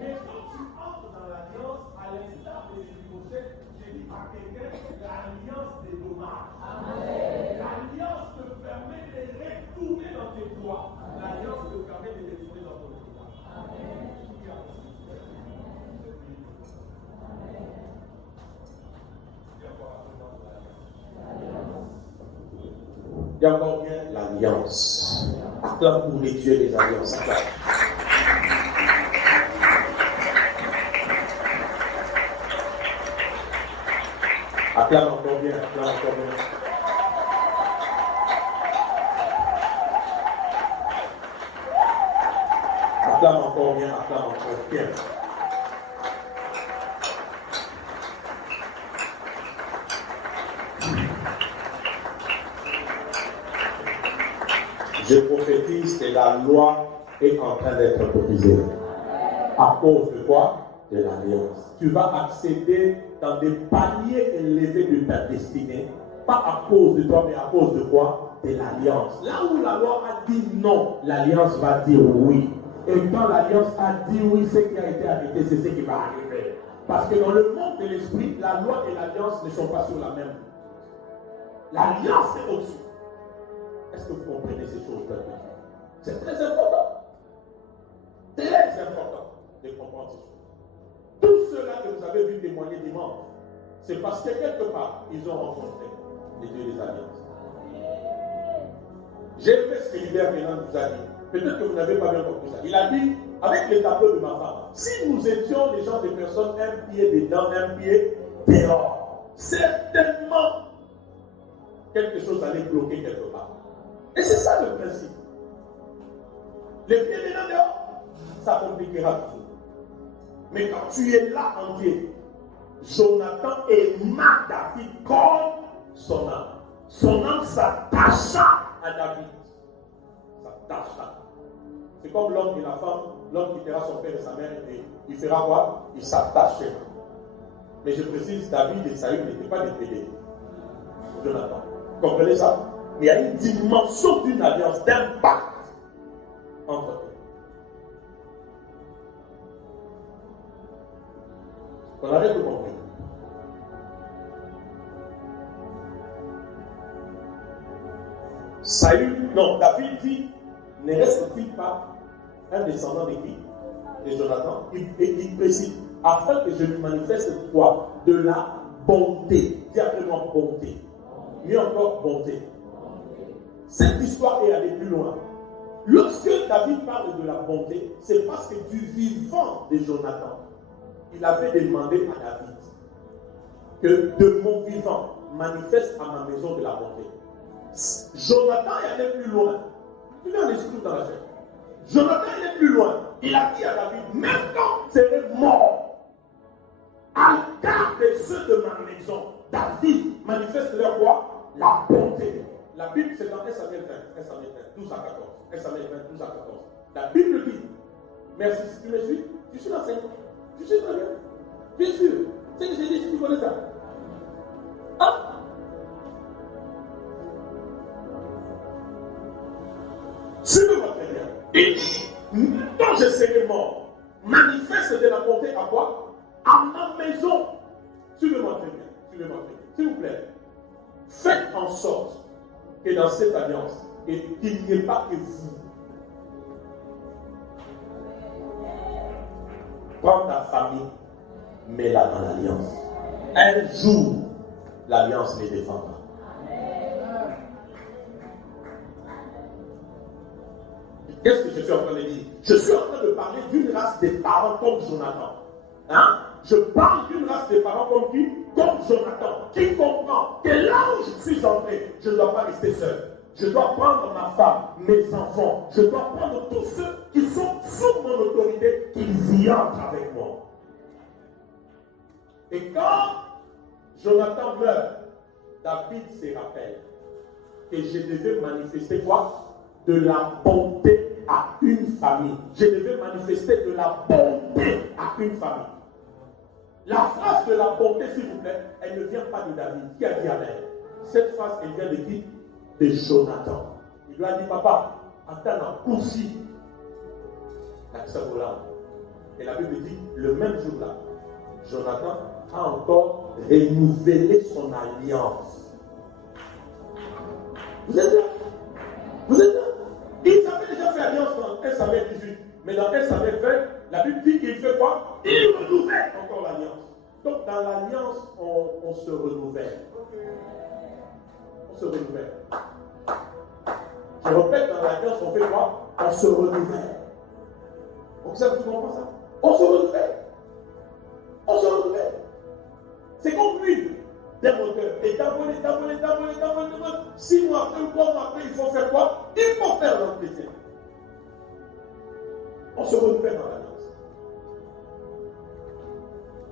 Mais quand tu entres dans l'alliance, à l'instar des Mephibosheth, j'ai dit à quelqu'un, l'alliance des dommages. L'alliance te permet de retourner dans tes droits. L'alliance te permet de retourner dans ton droit. Il y a encore bien l'alliance. Acclame pour les dieux des alliances. Acclame encore bien, acclame encore bien. Acclame encore bien, acclame encore bien. Je prophétise que la loi est en train d'être brisée. À cause de quoi? De l'alliance. Tu vas accéder dans des paliers élevés de ta destinée, pas à cause de toi, mais à cause de quoi? De l'alliance. Là où la loi a dit non, l'alliance va dire oui. Et quand l'alliance a dit oui, ce qui a été arrêté, c'est ce qui va arriver. Parce que dans le monde de l'esprit, la loi et l'alliance ne sont pas sur la même. L'alliance est au-dessus. Est-ce que vous comprenez ces choses maintenant? C'est très important. Très important de comprendre ces choses. Tous ceux-là que vous avez vu témoigner dimanche, c'est parce que quelque part, ils ont rencontré les dieux des alliances. J'ai fait ce que Hubert Ménard nous a dit. Peut-être que vous n'avez pas bien compris ça. Il a dit, avec les tableaux de ma femme, si nous étions les gens des personnes, un pied dedans, un pied dehors, certainement, quelque chose allait bloquer quelque part. Et c'est ça le principe. Les pieds dedans, dehors, ça compliquera toujours. Mais quand tu es là entier, Jonathan aima David comme son âme. Son âme s'attacha à David. S'attacha. C'est comme l'homme et la femme. L'homme quittera son père et sa mère et il fera quoi? Il s'attachera. Mais je précise, David et Saül n'étaient pas des pédés. Jonathan. Vous comprenez ça? Mais il y a une dimension d'une alliance, d'impact entre eux. On avait tout compris. Saül, non, David dit, ne reste-t-il pas un descendant de qui? De Jonathan. Il précise, afin que je lui manifeste quoi? De la bonté. Dis après moi bonté. Mieux encore bonté. Cette histoire est allée plus loin. Lorsque David parle de la bonté, c'est parce que du vivant de Jonathan, il avait demandé à David que de mon vivant manifeste à ma maison de la bonté. Jonathan est allé plus loin. Tu viens l'esprit dans la chair. Jonathan est allé plus loin. Il a dit à David, même quand tu serais mort, à l'égard de ceux de ma maison, David manifeste leur quoi? La bonté. La Bible, c'est dans 1 Samuel 20, 1 Samuel 20, 12 à 14. 1 Samuel 20, 12 à 14. La Bible dit, merci si tu me suis, tu suis l'enseignant. Tu sais très bien. Bien sûr. C'est que j'ai dit, si tu connais ça. Hein? Suivez-moi très bien. Et quand je serai mort, manifeste de la bonté à quoi? À ma maison. Suivez-moi très bien. Suivez-moi très bien. S'il vous plaît. Faites en sorte que dans cette alliance, qu'il n'y ait pas que vous. Prends ta famille, mets-la dans l'alliance. Un jour, l'alliance les défendra. Qu'est-ce que je suis en train de dire? Je suis en train de parler d'une race des parents comme Jonathan. Hein? Je parle d'une race des parents comme qui? Comme Jonathan, qui comprend que là où je suis entré, je ne dois pas rester seul. Je dois prendre ma femme, mes enfants, je dois prendre tous ceux qui sont sous mon autorité, qu'ils y entrent avec moi. Et quand Jonathan meurt, David se rappelle que je devais manifester quoi? De la bonté à une famille. Je devais manifester de la bonté à une famille. La phrase de la bonté, s'il vous plaît, elle ne vient pas de David. Qui a dit amen? Cette phrase, elle vient de qui? De Jonathan. Il lui a dit, papa, attends un coussi. Et la Bible dit, le même jour-là, Jonathan a encore renouvelé son alliance. Vous êtes là? Vous êtes là? Ils avaient déjà fait alliance dans 1 Samuel 18. Mais dans 1 Samuel 20, la Bible dit qu'il fait quoi? Il renouvelle encore l'alliance. Donc dans l'alliance, on se renouvelle. On se renouvelle. Je répète, dans l'alliance, on fait quoi? On se renouvelle. Donc ça, vous comprenez ça? On se renouvelle. On se renouvelle. C'est comme l'huile d'un moteur. Et d'abonner. 6 mois après ou 3 mois après, il faut faire quoi? Il faut faire l'entretien. On se renouvelle dans l'alliance.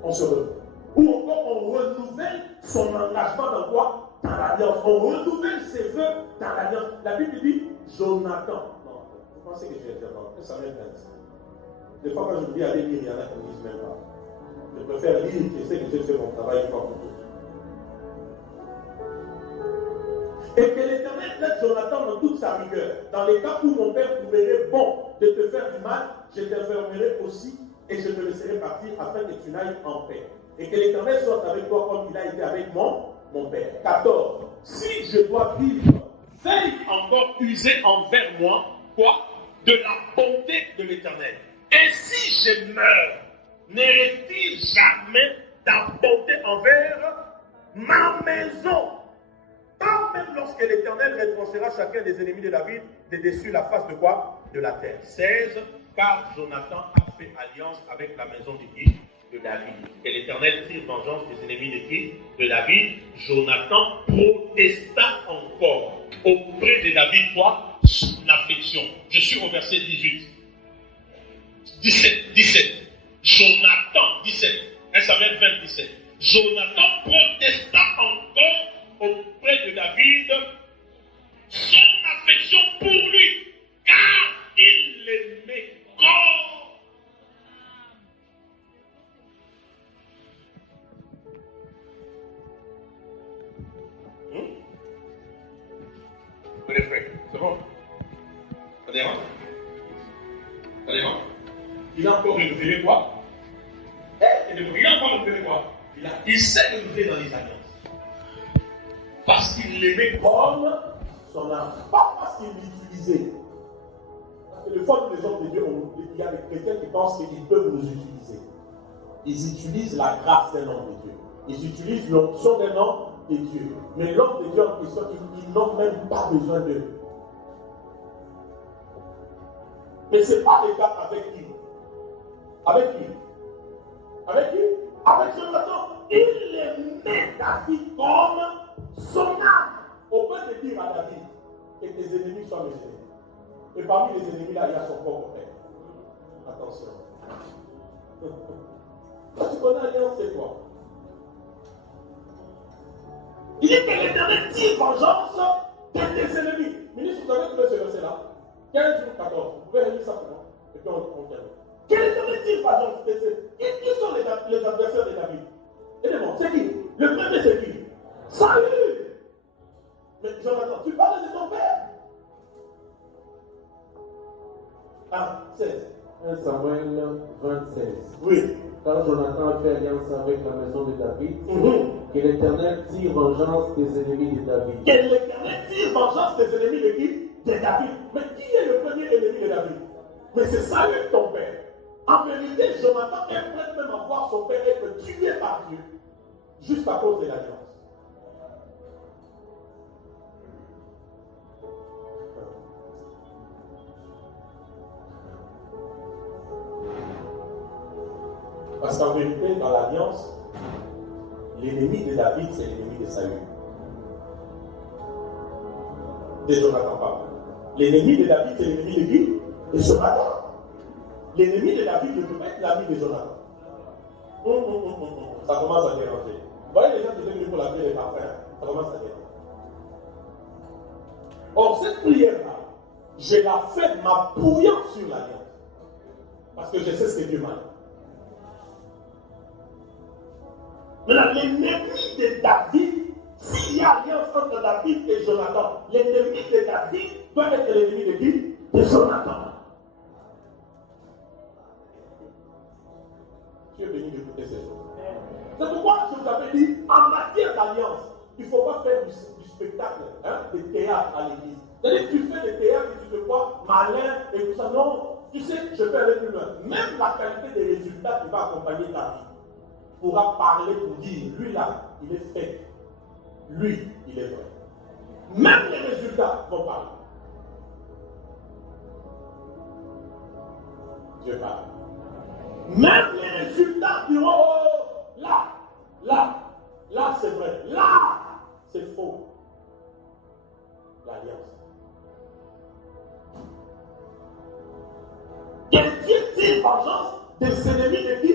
On se renouvelle. Ou encore, on renouvelle son engagement dans quoi? Dans l'alliance. On renouvelle ses vœux dans l'alliance. La Bible dit Jonathan. Non, vous pensez que je vais dire non? Ça m'aide. Des fois, quand je dis aller lire, il y en a qui ne disent même pas. Je préfère lire, je sais que j'ai fait mon travail une fois pour toutes. Et que l'Éternel laisse Jonathan dans toute sa rigueur. Dans les cas où mon père trouverait bon de te faire du mal, je t'enfermerai aussi et je te laisserai partir afin que tu n'ailles en paix. Et que l'Éternel soit avec toi comme il a été avec mon père. 14. Si je dois vivre, veille encore user envers moi, quoi? De la bonté de l'Éternel. Et si je meurs, n'aurait-il jamais ta bonté envers ma maison? Pas même lorsque l'Éternel retranchera chacun des ennemis de David de dessus la face de quoi? De la terre. 16. Car Jonathan a fait alliance avec la maison de qui? De David. Et l'Éternel tire vengeance des ennemis de qui? De David. Jonathan protesta encore auprès de David quoi? Son affection. Je suis au verset 18. 17. Jonathan, 17. 1 Samuel 20, 17. Jonathan protesta encore auprès de David son affection pour lui, car il l'aimait comme. Vous les frères, c'est bon? Ça dérange? Ça dérange? Il a encore renouvelé quoi? Il a encore renouvelé quoi? Il s'est renouvelé dans les alliances. Parce qu'il l'aimait comme son âme. Pas parce qu'il l'utilisait. Parce que des fois, les hommes de Dieu, il y a des chrétiens qui pensent qu'ils peuvent nous utiliser. Ils utilisent la grâce d'un homme de Dieu. Ils utilisent l'onction d'un homme de Dieu. Mais l'homme de Dieu en question, ils n'ont même pas besoin d'eux. Mais ce n'est pas le cas avec qui? Avec qui? Avec qui? Avec Jonathan. Il aimait David comme son âme. Au point de dire à David que tes ennemis soient mes ennemis. Et parmi les ennemis là, il y a son propre père. Attention. Quand tu connais l'alliance, c'est quoi? Il dit que l'Éternel tire vengeance de tes ennemis. Ministre, vous avez trouvé ce verset-là? 15 ou 14. Vous pouvez lire ça pour moi. Et puis on termine. Que l'Éternel tire vengeance de tes ennemis. Qui sont les adversaires de David? Aidez-moi, c'est qui? Le premier, c'est qui? Saül! Mais Jonathan, tu parles de ton père? 16. 1 Samuel 26. Oui. Car Jonathan a fait alliance avec la maison de David, que l'Éternel tire vengeance des ennemis de David. Que l'Éternel tire vengeance des ennemis de qui? De David. Mais qui est le premier ennemi de David? Mais c'est Saül, ton père. En vérité, Jonathan est prêt même à voir son père être tué par Dieu, juste à cause de l'alliance. Parce qu'en vérité, dans l'alliance, l'ennemi de David, c'est l'ennemi de Saül. De Jonathan, pardon. L'ennemi de David, c'est l'ennemi de qui? De Jonathan. L'ennemi de David ne peut pas être l'ami de Jonathan. Ça commence à déranger. Vous voyez les gens qui sont venus pour la prière des parfums, ça commence à déranger. Or, cette prière-là, je la fais m'appuyant sur l'alliance. Parce que je sais ce que Dieu m'a dit. Maintenant, l'ennemi de David, s'il y a alliance entre David et Jonathan, l'ennemi de David doit être l'ennemi de qui? De Jonathan. Tu es venu d'écouter ces choses. C'est pourquoi je vous avais dit, en matière d'alliance, il ne faut pas faire du spectacle, de théâtre à l'église. C'est-à-dire que tu fais des théâtres et tu te crois malin et tout ça. Non, tu sais, je peux aller plus loin. Même la qualité des résultats qui va accompagner ta vie pourra parler pour dire, lui là, il est fait. Lui, il est vrai. Même les résultats vont parler. Dieu parle. Même les résultats diront, oh, là, c'est vrai. Là, vengeance des ennemis de qui?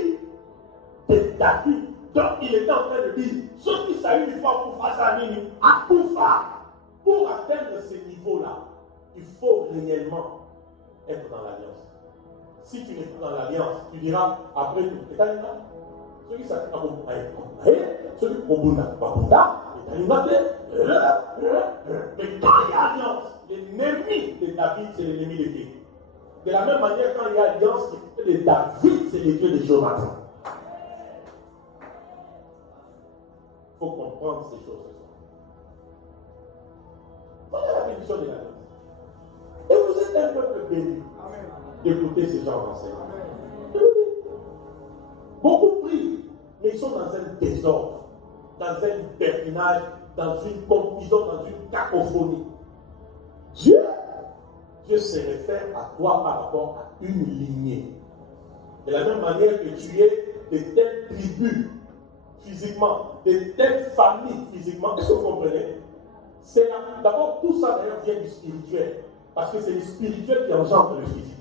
De David. Donc il était en train de dire, ceux qui savent une fois pour faire ça, à Koufa, pour atteindre ce niveau-là, il faut réellement être dans l'alliance. Si tu n'es pas dans l'alliance, tu diras après tout, et t'as ceux qui savent pas ceux qui pas mais quand il y a alliance, l'ennemi de David, c'est l'ennemi de qui? De la même manière, quand il y a alliance de David, c'est le Dieu de Jonathan. Il faut comprendre ces choses ce soir. Voilà la bénédiction de l'alliance. Et vous êtes un peuple béni d'écouter ces gens d'enseignements. Beaucoup prient, mais ils sont dans un désordre, dans un pèlerinage, dans une confusion, dans une cacophonie. Dieu se réfère à toi par rapport à une lignée. De la même manière que tu es de telle tribu physiquement, de telle famille physiquement. Est-ce que vous comprenez? D'abord, tout ça d'ailleurs vient du spirituel. Parce que c'est le spirituel qui engendre le physique.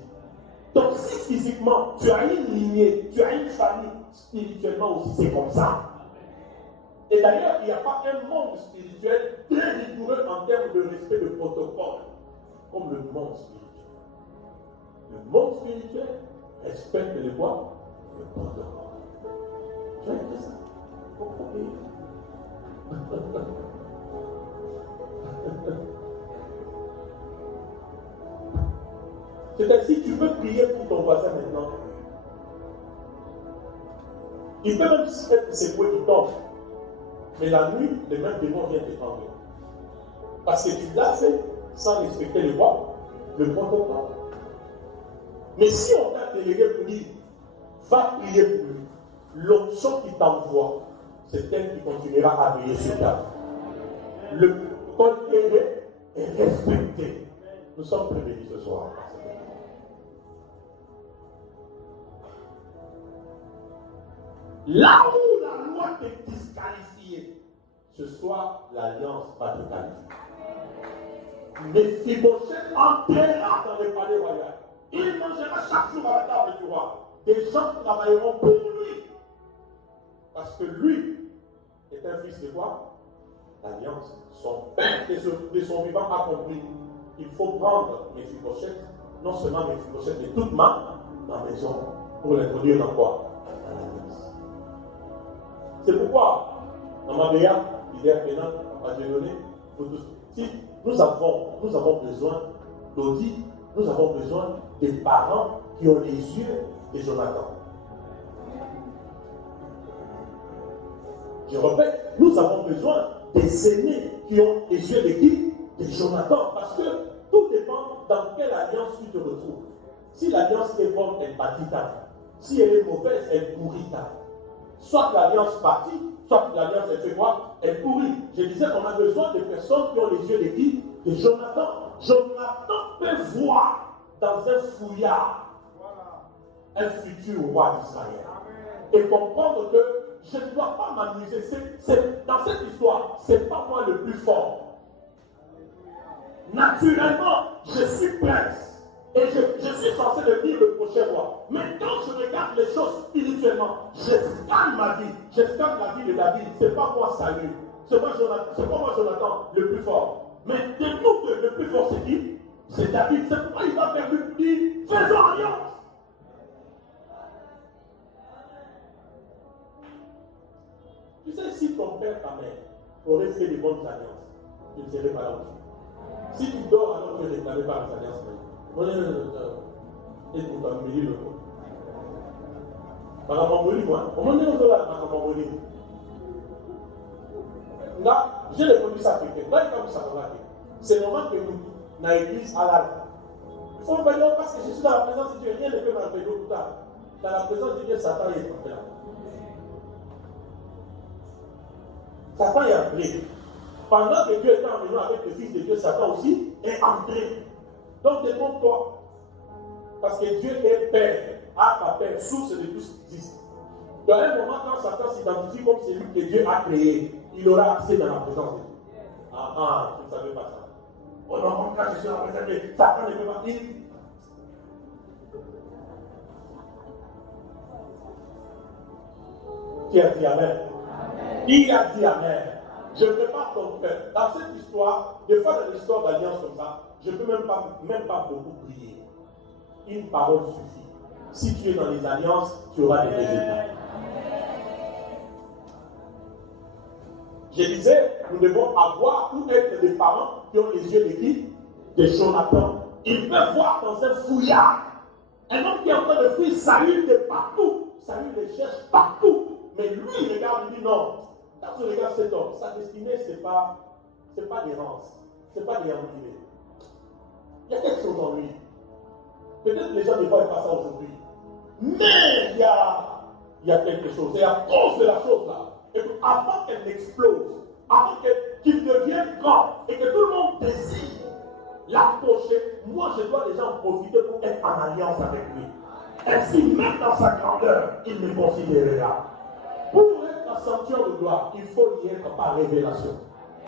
Donc si physiquement, tu as une lignée, tu as une famille, spirituellement aussi c'est comme ça. Et d'ailleurs, il n'y a pas un monde spirituel très rigoureux en termes de respect de protocole, comme le monde spirituel. Le monde spirituel respecte le quoi? Le protocole. Tu as écouté ça? C'est ainsi que tu peux prier pour ton voisin maintenant. Il peut même se faire secouer du temps. Mais la nuit, les mêmes démons viennent te prendre. Parce que tu l'as fait sans respecter le quoi? Le protocole. Mais si on t'a délégué pour dire, va prier pour lui, l'option qui t'envoie, c'est elle qui continuera à veiller sur toi. Le protocole est respecté. Nous sommes prévenus ce soir. Là où la loi t'est disqualifiée, ce soir, l'alliance va te qualifier. Mephibosheth entrera dans le palais royal. Il mangera chaque jour à la table du roi. Des gens travailleront pour lui. Parce que lui est un fils de quoi? L'alliance. Son père de son vivant a compris. Il faut prendre Mephibosheth, non seulement Mephibosheth, mais toute ma maison, pour l'introduire dans quoi? Dans l'alliance. C'est pourquoi, dans ma béa, il est maintenant, à donné, pour tous. Si nous avons besoin d'audit, nous avons besoin des parents qui ont les yeux de Jonathan. Je répète, nous avons besoin des aînés qui ont les yeux de qui? De Jonathan. Parce que tout dépend dans quelle alliance tu te retrouves. Si l'alliance est bonne, elle bâtit ta vie. Si elle est mauvaise, elle pourrit ta vie. Soit l'alliance bâtit, soit l'alliance elle fait quoi? Elle pourrit. Je disais qu'on a besoin de personnes qui ont les yeux de qui? De Jonathan. Jonathan peut voir dans un fouillard un futur roi d'Israël. Et comprendre que je ne dois pas m'amuser. Dans cette histoire, ce n'est pas moi le plus fort. Naturellement, je suis prince. Et je suis censé devenir le prochain roi. Mais quand je regarde les choses spirituellement, j'escale ma vie. J'escale la vie de David. Ce n'est pas moi Saül. C'est pas moi Jonathan le plus fort. Mais de nous deux, le plus fort c'est qui? C'est David. C'est pourquoi il va faire lui dire, faisons alliance. Tu sais, si ton père, ta mère, aurait fait des bonnes alliances, tu ne serais pas là aussi. Si tu dors alors que tu ne réclamais pas les alliances, et pour t'amener le coup. Par rapport à moi, on m'a dit là, par rapport à là, j'ai répondu ça à quelqu'un. Là, il a vu ça pour c'est normal que nous, dans l'église, à l'âge. Il faut me dire parce que je suis dans la présence de Dieu, rien ne peut m'empêcher tout tard. Dans la présence de Dieu, Satan est entré là. Satan est entré. Pendant que Dieu était en réunion avec le Fils de Dieu, Satan aussi est entré. Donc, démontre-toi. Parce que Dieu est Père, Père, source de tout ce qui existe. Dans un moment, quand Satan s'identifie comme celui que Dieu a créé, il aura accès dans la présence de Dieu. Tu ne savais pas ça. Oh non, quand je suis en présence de Dieu, Satan ne peut pas dire. Qui a dit Amen? Qui a dit Amen? Je prépare ton cœur. Dans cette histoire, des fois dans l'histoire d'alliance comme ça, je ne peux même pas beaucoup prier. Une parole suffit. Si tu es dans les alliances, tu auras des résultats. Je disais, nous devons avoir ou être des parents qui ont les yeux de qui? Des Jonathan. Ils peuvent voir dans un fouillard. Un homme qui est en train de fuir Saül de partout. Saül les cherche partout. Mais lui, il regarde, il dit non. Quand tu regardes cet homme, sa destinée, ce n'est pas d'errance. Ce n'est pas d'errance. Il y a quelque chose en lui. Peut-être les gens ne voient pas ça aujourd'hui. Mais il y a quelque chose. C'est à cause de la chose-là. Et avant qu'elle n'explose, avant qu'il devienne grand et que tout le monde désire l'approcher, moi je dois déjà en profiter pour être en alliance avec lui. Ainsi, même dans sa grandeur, il me considérera. Pour être la ceinture de gloire, il faut y être par révélation.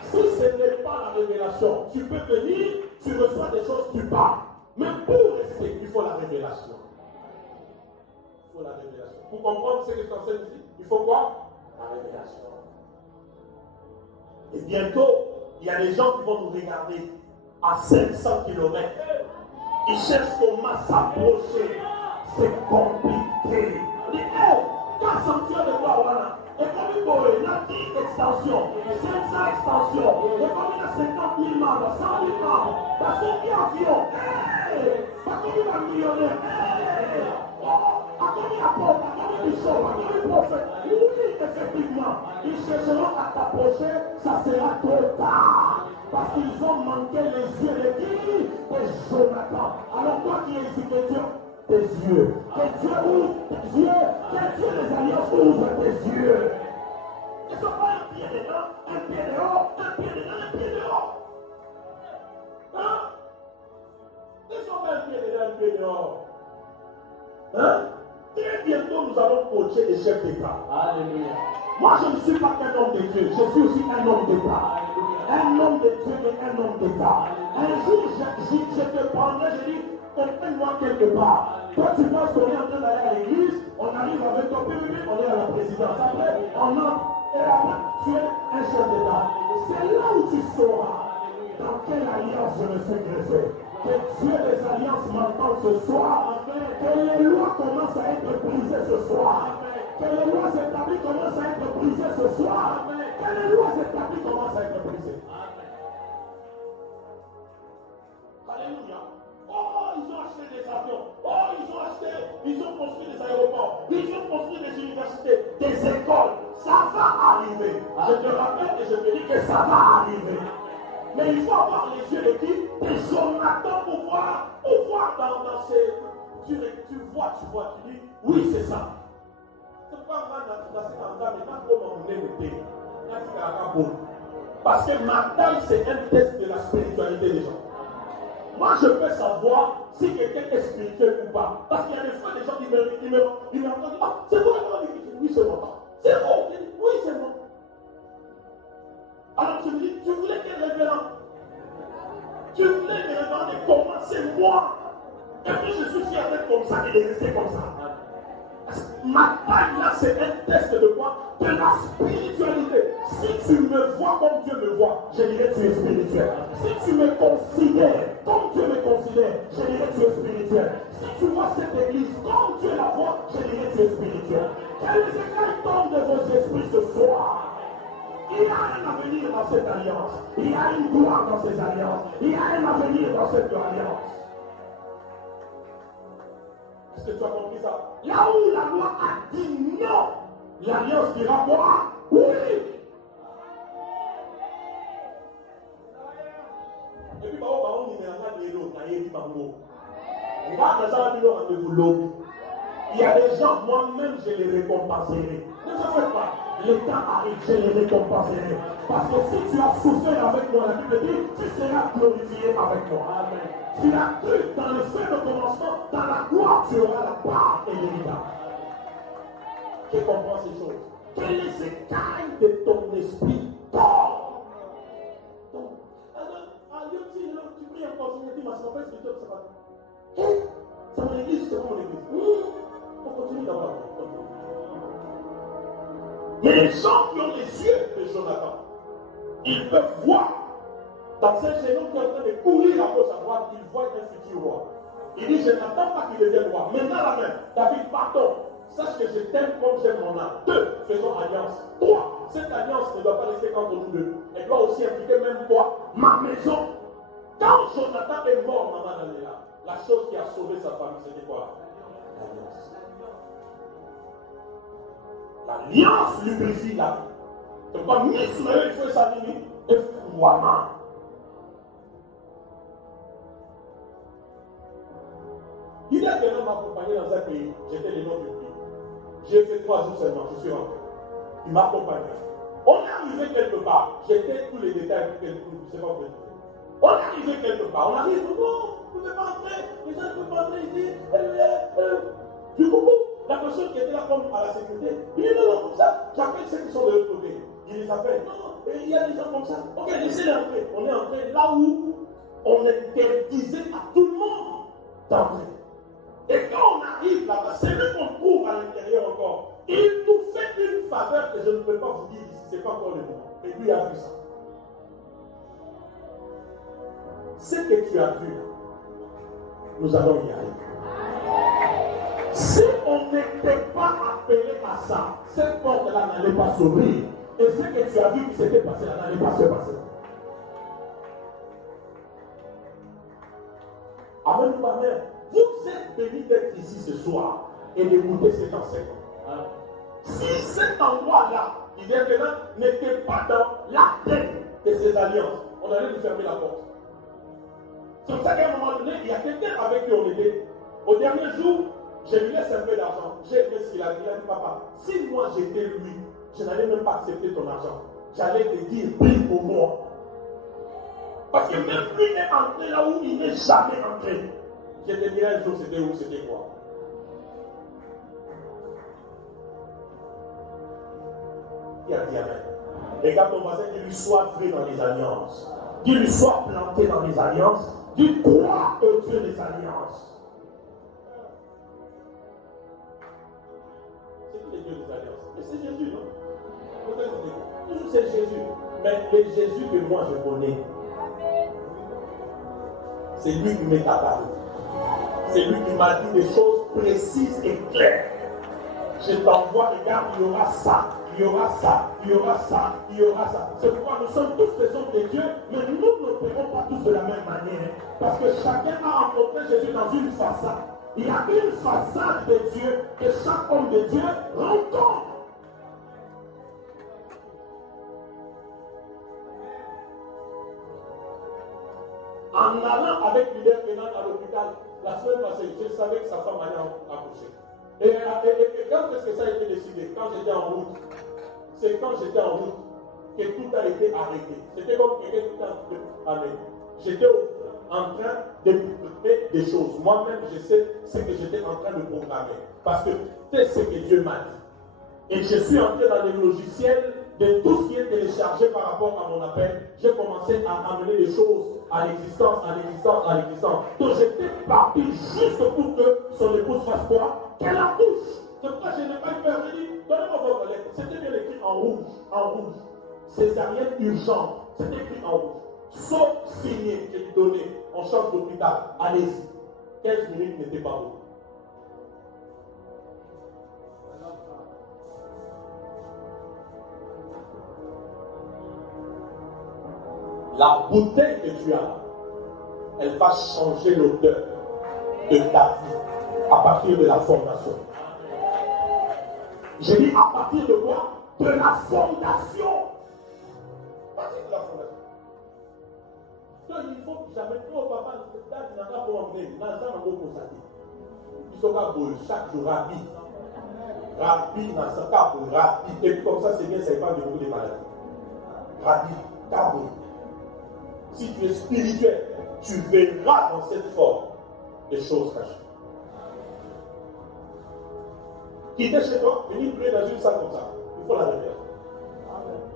Si ce n'est pas la révélation, tu peux venir, tu reçois des choses, tu pars. Mais pour rester, il faut la révélation. Il faut la révélation. Pour comprendre ce que je t'enseigne ici, il faut quoi? La révélation. Et bientôt, il y a des gens qui vont nous regarder à 500 km. Ils cherchent comment s'approcher. C'est compliqué. On dit, hey, quand ceinture de toi, voilà. Et comme il faut, il y a 10 extensions, 500 extensions, et comme il y a 50 000 membres, 100 000 membres, parce qu'il y a avion, hey, parce qu'il y a millionnaire, hey, à combien d'apôtres, à combien de bishops, à combien de prophètes, oui, effectivement, ils chercheront à t'approcher, ça sera trop tard. Parce qu'ils ont manqué les yeux de qui? De Jonathan. Alors toi qui es ici, que Dieu, tes yeux, que Dieu ouvre tes yeux, que Dieu les alliances ouvre tes yeux. Ils ne sont pas un pied dedans, un pied dehors, un pied dedans, un pied dehors. Hein? Ils ne sont pas un pied dedans, un pied dehors. Hein? Très bientôt, nous allons coacher les chefs d'État. Alléluia. Moi, je ne suis pas qu'un homme de Dieu, je suis aussi un homme d'État. Un homme de Dieu et un homme d'État. Un jour, je te prendrai, je dis, emmène-moi quelque part. Toi, tu penses qu'on est en train d'aller à l'église, on arrive avec ton PVP, on est à la présidence. Après, on entre, et après, tu es un chef d'État. C'est là où tu sauras dans quelle alliance je me suis greffé. Que Dieu des alliances m'entende ce soir. Que les lois commencent à être brisées ce soir. Que les lois établies commencent à être brisées ce soir. Que les lois établies commencent à être brisées. Alléluia. Oh, ils ont acheté des avions. Oh, ils ont construit des aéroports. Ils ont construit des universités, des écoles. Ça va arriver. Je te rappelle et je te dis que ça va arriver. Mais il faut avoir les yeux de qui? Des Jonathan pour voir dans ces... Tu vois, tu dis, oui, c'est ça. C'est pas mal parce que ma taille, c'est un test de la spiritualité des gens. Moi, je peux savoir si quelqu'un est spirituel ou pas. Parce qu'il y a des fois des gens qui me entendent, ah, c'est toi, oui, c'est moi. C'est bon, oui, c'est moi. Alors tu me dis, tu voulais quel révérend? Tu voulais que le révérend de commencer moi. Et puis je suis fier d'être comme ça et de rester comme ça. Ma taille là, c'est un test de quoi? De la spiritualité. Si tu me vois comme Dieu me voit, je dirais tu es spirituel. Si tu me considères comme Dieu me considère, je dirais tu es spirituel. Si tu vois cette église comme Dieu la voit, je dirais tu es spirituel. Que les écailles tombent de vos esprits ce soir. Il y a un avenir dans cette alliance. Il y a une gloire dans ces alliances. Il y a un avenir dans cette alliance. Est-ce que tu as compris ça? Là où la loi a dit non, l'alliance dira quoi? Oui. Et puis, il y a des gens, moi-même, je les récompenserai. Ne te faites pas. Le temps arrive, je les récompenserai. Parce que si tu as souffert avec moi, la Bible dit, tu seras glorifié avec moi. Amen. Tu as cru dans le feu de commencement, dans la gloire, tu auras la part et l'héritage. Qui comprend ces choses? Que les écailles de ton esprit tombent. Alors, tu pries encore, tu me dis, ma soeur, c'est ça va. C'est mon église, c'est mon église. On continue d'abord. Mais les gens qui ont les yeux de Jonathan, ils peuvent voir. Dans ce jeune homme qui est en train de courir à gauche à droite, il voit un futur roi. Il dit, je n'attends pas qu'il devienne roi. Maintenant la main, David, partons. Sache que je t'aime comme j'aime mon âme. 2, faisons alliance. 3, cette alliance ne doit pas rester qu'entre nous deux. Elle doit aussi impliquer même toi, ma maison. Quand Jonathan est mort, maman Daniela, la chose qui a sauvé sa famille, c'était quoi? L'alliance. L'alliance lui brise la vie. C'est pas mis sur eux, il faut s'aligner. Et froidement. Il y a quelqu'un m'a accompagné dans un pays, j'étais le nom du pays. J'ai fait 3 jours seulement, je suis rentré. Il m'a accompagné. On est arrivé quelque part, j'étais tous les détails, je ne sais pas où. On est arrivé quelque part, on arrive, non, vous ne pouvez pas entrer, les gens ne peuvent pas entrer ici. Du coup, la personne qui était là comme à la sécurité, il dit non, comme ça, j'appelle ceux qui sont de l'autre côté. Il les appelle, non, il y a des gens comme ça. Ok, laissez-les entrer. On est entré là où on interdisait à tout le monde d'entrer. Et quand on arrive là-bas, c'est lui qu'on trouve à l'intérieur encore. Il nous fait une faveur que je ne peux pas vous dire ici, ce n'est pas encore le moment. Mais lui a vu ça. Ce que tu as vu, nous allons y arriver. Si on n'était pas appelé à ça, cette porte-là n'allait pas s'ouvrir. Et ce que tu as vu qui s'était passé là n'allait pas se passer. Amen, ma mère. Vous êtes bénis d'être ici ce soir et d'écouter cet enseignement. Si cet endroit-là, il est maintenant, n'était pas dans la tête de ces alliances, on allait lui fermer la porte. C'est pour ça qu'à un moment donné, il y a quelqu'un avec qui on était. Au dernier jour, je lui laisse un peu d'argent. J'ai aimé ce qu'il a dit. Il a dit, papa, si moi j'étais lui, je n'allais même pas accepter ton argent. J'allais te dire, prie pour moi. Parce que même lui est entré là où il n'est jamais entré. Je te dirai un jour c'était où, c'était quoi. Il a dit amen. Regarde ton voisin, qu'il lui soit vrai dans les alliances. Qu'il lui soit planté dans les alliances. Qu'il croit au Dieu des alliances. C'est qui le Dieu des alliances? Mais c'est Jésus, non? Toujours c'est Jésus. Mais le Jésus que moi je connais, c'est lui qui m'est apparu. C'est lui qui m'a dit des choses précises et claires. Je t'envoie, regarde, il y aura ça, il y aura ça, il y aura ça, il y aura ça. C'est pourquoi nous sommes tous des hommes de Dieu, mais nous n'opérons pas tous de la même manière. Parce que chacun a rencontré Jésus dans une façade. Il y a une façade de Dieu que chaque homme de Dieu rencontre. En allant avec Leader Kenan à l'hôpital, la semaine passée, je savais que sa femme allait accoucher. Et quand est-ce que ça a été décidé? Quand j'étais en route. C'est quand j'étais en route que tout a été arrêté. C'était comme quelqu'un qui a arrêté. J'étais en train de préparer des choses. Moi-même, je sais ce que j'étais en train de programmer. Parce que c'est ce que Dieu m'a dit. Et je suis entré dans les logiciels de tout ce qui est téléchargé par rapport à mon appel. J'ai commencé à amener des choses à l'existence, à l'existence, à l'existence. Donc j'étais parti juste pour que son épouse fasse quoi? Qu'elle accouche. C'est pourquoi je n'ai pas eu peur. J'ai dit, donnez-moi votre lettre. C'était bien écrit en rouge. En rouge. Césarienne urgente. C'était écrit en rouge. Sauf signé, je lui donnais. On change d'hôpital. Allez-y. 15 minutes n'était pas bon. La bouteille que tu as, elle va changer l'odeur de ta vie à partir de la fondation. Je dis à partir de quoi? De la fondation. À partir de la fondation. Donc il faut que jamais trop papa n'a pas pour emmener, n'a pas pour constater. Ils sont là pour chaque jour rapide. Rapide, n'a pas pour rapide. Et puis comme ça, c'est bien, ça n'est pas de beaucoup de maladies. Rapide, carbo. Si tu es spirituel, tu verras dans cette forme des choses cachées. Quitter chez toi, venir prier dans une salle comme ça. Il faut la révélation.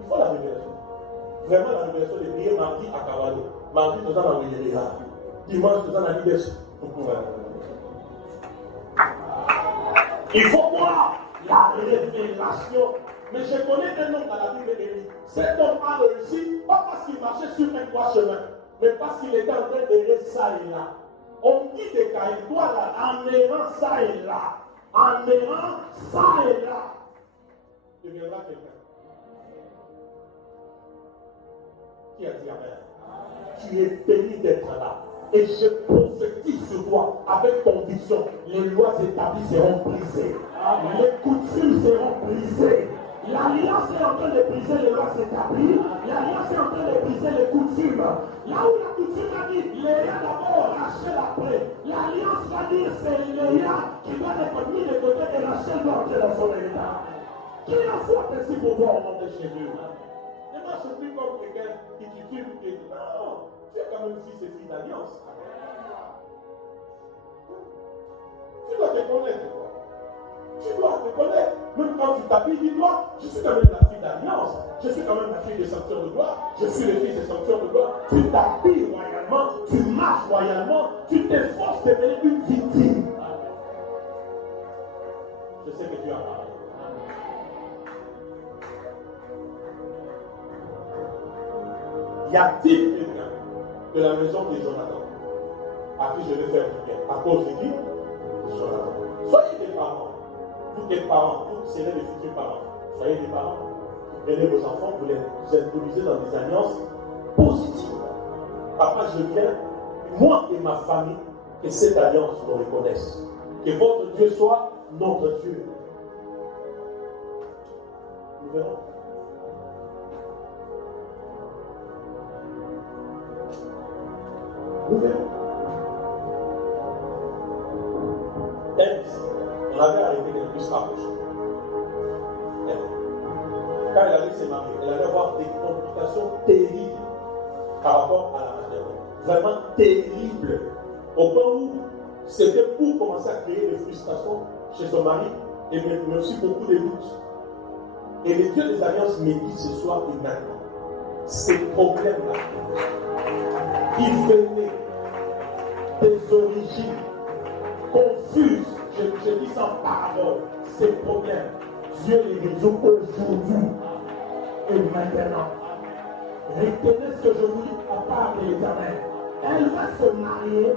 Il faut la révélation. Vraiment la révélation de prier mardi à Cavallo. Mardi, nous allons envoyer. Dimanche, nous allons envoyer. Il faut voir la révélation Mais je connais un homme dans la Bible Élie. Cet homme a réussi, pas parce qu'il marchait sur un droit chemin, mais parce qu'il était en train d'errer ça et là. On dit des Caïdois là, en errant ça et là. En errant ça et là. Deviendra quelqu'un. Qui a dit amen? Tu es béni d'être là. Et je prophétise sur toi avec conviction. Les lois établies seront brisées. Les coutumes seront brisées. L'alliance est en train de briser les lois établies. L'alliance est en train de briser les coutumes. Là où la coutume a dit Léa d'abord, Rachel après. L'alliance va dire c'est Léa qui doit être mis de côté et Rachel doit entrer dans son héritage. Qui a soit ainsi pour toi au nom de Jésus? Ne marche plus comme quelqu'un qui tue et dit non, tu es quand même fils et fille d'alliance. Tu dois te connaître. Tu dois te connaître. Même quand tu t'habilles, dis-toi, je suis quand même la fille d'alliance. Je suis quand même la fille des sanctuaires de gloire. Je suis le fils des sanctuaires de gloire. Tu t'habilles royalement, tu marches royalement, tu t'efforces de devenir une victime. Je sais que tu as parlé. Y a-t-il quelqu'un de la maison de Jonathan à qui je vais faire du bien? À cause de qui? Jonathan. Soyez des parents. Vous êtes parents, vous serez les futurs parents. Soyez des parents. Vous prenez vos enfants, vous les introduisez dans des alliances positives. Papa, je viens, moi et ma famille, que cette alliance nous reconnaisse. Que votre Dieu soit notre Dieu. Nous verrons. Nous verrons. On avait arrêté de plus rapprocher. Quand elle allait se marier, elle allait avoir des complications terribles par rapport à la maternelle. Vraiment terribles. Au point où c'était pour commencer à créer des frustrations chez son mari et mais aussi beaucoup de doutes. Et le Dieu des alliances me dit ce soir et maintenant, ces problèmes-là qui venaient des origines confuses, je dis sans parole, ces problèmes, Dieu les résout aujourd'hui et maintenant. Retenez ce que je vous dis à part de l'Éternel. Elle va se marier,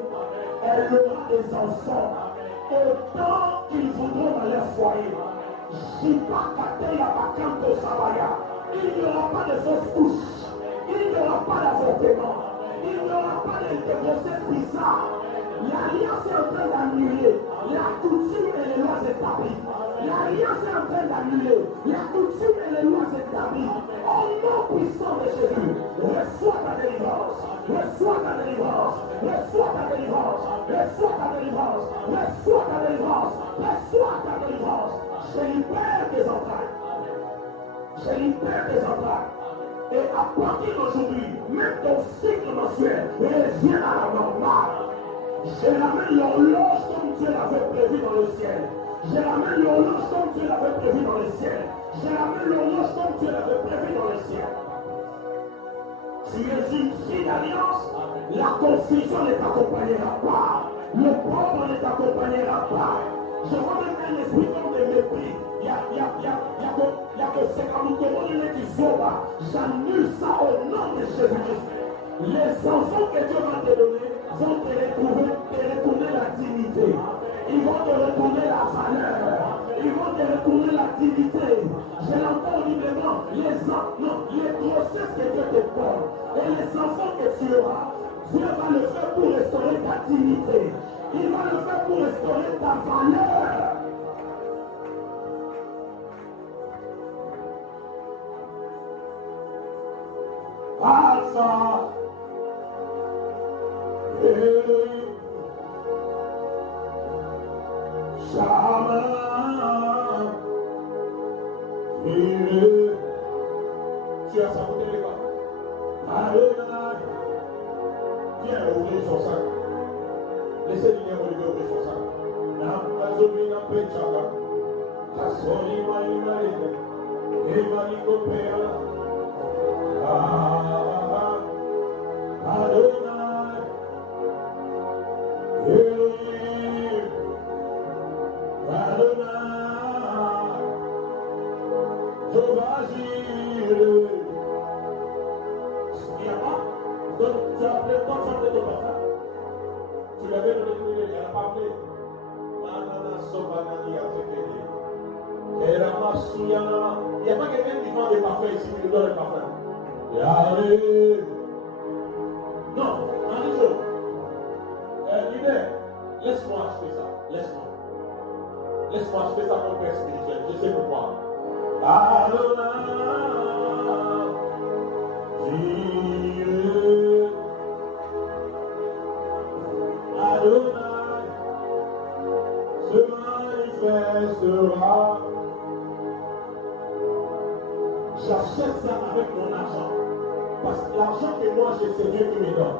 elle aura des enfants, autant qu'ils voudront dans leur foyer. Il n'y aura pas de fausse couche, il n'y aura pas d'avortement, il n'y aura pas de grossesse bizarre. L'alliance est en train d'annuler la coutume et les lois établies. L'alliance est en train d'annuler la coutume et les lois établies. Au nom puissant de Jésus, reçois ta délivrance, reçois ta délivrance, reçois ta délivrance, reçois ta délivrance, reçois ta délivrance, reçois ta délivrance. Je libère tes entrailles. Je libère tes entrailles. Et à partir d'aujourd'hui, même ton cycle mensuel revient à la normale. Je ramène l'horloge comme Dieu l'avait prévu dans le ciel. Je ramène l'horloge comme Dieu l'avait prévu dans le ciel. Je ramène l'horloge comme Dieu l'avait prévu dans le ciel. Tu es une fille d'alliance. La confusion ne t'accompagnera pas. Le pauvre ne t'accompagnera pas. Je vois même un esprit comme de mépris. Il y a que c'est quand nous commandons du Zoba. J'annule ça au nom de Jésus-Christ. Les enfants que Dieu va te donner vont te retourner la dignité. Ils vont te retourner la valeur. Ils vont te retourner la dignité. Je l'entends audiblement. Les grossesses que Dieu te donne et les enfants que tu auras, Dieu va le faire pour restaurer ta dignité. Il va le faire pour restaurer ta valeur. Alpha. Shama. Tu as saboté les pas. Alléluia. Viens ouvrir son sac. Laissez l'univers Olivier ouvrir son sac. Namazolina Pechaka. Kasoli Maïmaïde. Emani Kopera. Adonai. Adonai. Donc, tu as appelé, quand tu as appelé ton parfum, tu l'avais donné, elle n'a pas appelé. Il n'y a pas quelqu'un qui vend des parfums ici, qui lui donne le parfum. Non, un jour. Libère, laisse-moi acheter ça. Laisse-moi. Laisse-moi acheter ça mon père spirituel. Je sais pourquoi. Adonai se manifestera. J'achète ça avec mon argent. Parce que l'argent que moi j'ai, c'est Dieu qui me donne.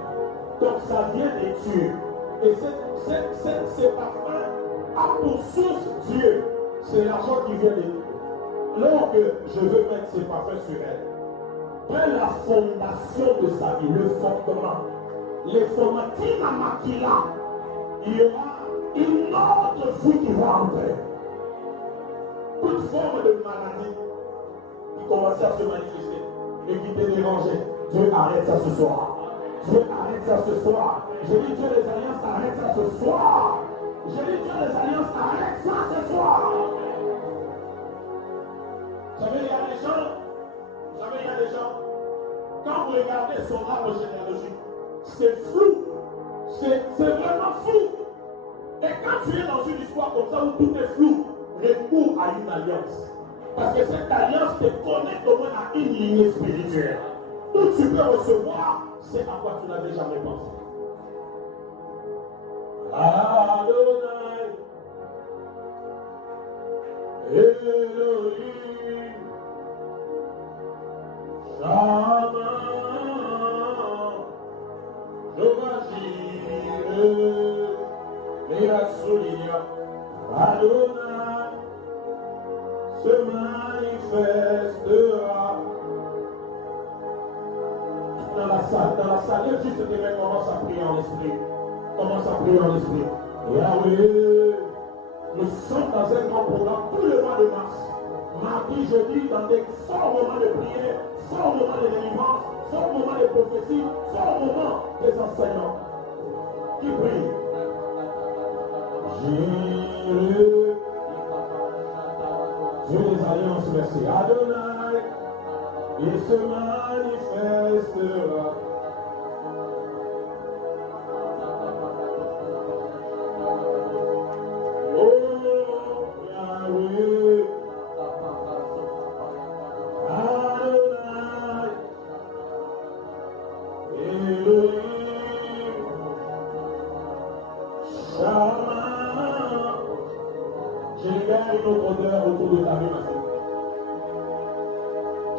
Donc ça vient des dieux. Et ces parfums a pour source Dieu. C'est l'argent qui vient de Dieu. Lorsque je veux mettre ces parfums sur elle, prends la fondation de sa vie, le fondement. Les fondements qu'il a, il y aura une autre vie qui va entrer. Toute forme de maladie qui commençait à se manifester et qui te dérangeait, Dieu arrête ça ce soir. Dieu arrête ça ce soir. J'ai dit Dieu les alliances, arrête ça ce soir. J'ai dit Dieu les alliances, arrête ça ce soir. Vous savez, il y a des gens, quand vous regardez son arbre généalogique, c'est flou. C'est vraiment flou. Et quand tu es dans une histoire comme ça où tout est flou, recours à une alliance. Parce que cette alliance te connecte au moins à une lignée spirituelle. Où tu peux recevoir, c'est à quoi tu n'avais jamais pensé. Adonai, Elohim, Shama, Jehovah Jireh, Merasulia, Adonai se manifestera. Dans la salle, lève juste tes mains, commence à prier en esprit. Commence à prier en esprit. Yahweh, nous sommes dans un grand programme tout le mois de mars. Mardi, jeudi, dans des forts moments de prière, forts moments de délivrance, forts moments de prophétie, forts moments des enseignants. Qui prie? Jireh, Dieu des alliances, merci. Adonai, il se manifestera. Oh, Yahweh, Adonai, Elohim, Shama. Je libère une autre odeur autour de ta vie, ma fille.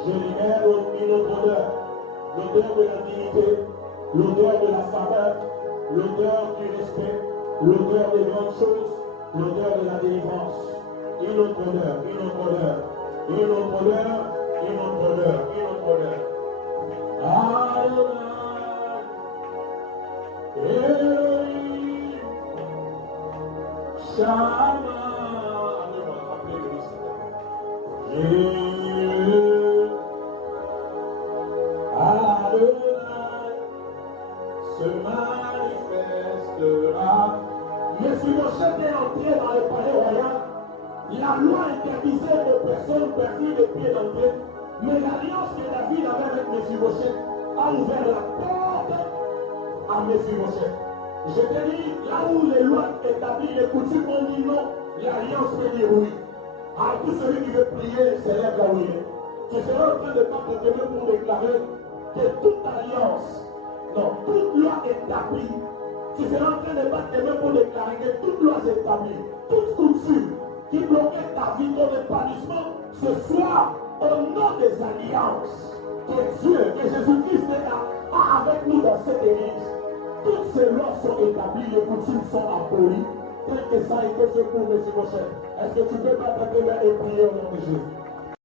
Je libère une autre odeur. L'odeur de la dignité, l'odeur de la faveur, l'odeur du respect, l'odeur des grandes choses, l'odeur de la délivrance. Une autre odeur, une autre odeur, une autre odeur, une autre odeur, une autre odeur. Adonai, Elohim, Shama. Jésus, Adonai, se manifestera. Mephibosheth est entré dans le palais royal. La loi interdisait aux personnes perdues de pied d'entrée. Mais l'alliance que David avait avec Mephibosheth a ouvert la porte à Mephibosheth. Je te dis, là où les lois établissent les coutumes ont dit non, l'alliance peut dire oui. À tout celui qui veut prier, s'élève là où il est. Tu seras en train de battre tes mains pour déclarer que toute alliance, non, toute loi établie, tu seras en train de battre tes mains pour déclarer que toute loi établie, toute coutume qui bloquait ta vie, ton épanouissement, ce soir, au nom des alliances que Dieu, que Jésus-Christ est là, avec nous dans cette église, toutes ces lois sont établies, les coutumes sont abolies. Tel que ça a été fait pour Mephibosheth. Est-ce que tu peux battre tes mains et prier au nom de Jésus?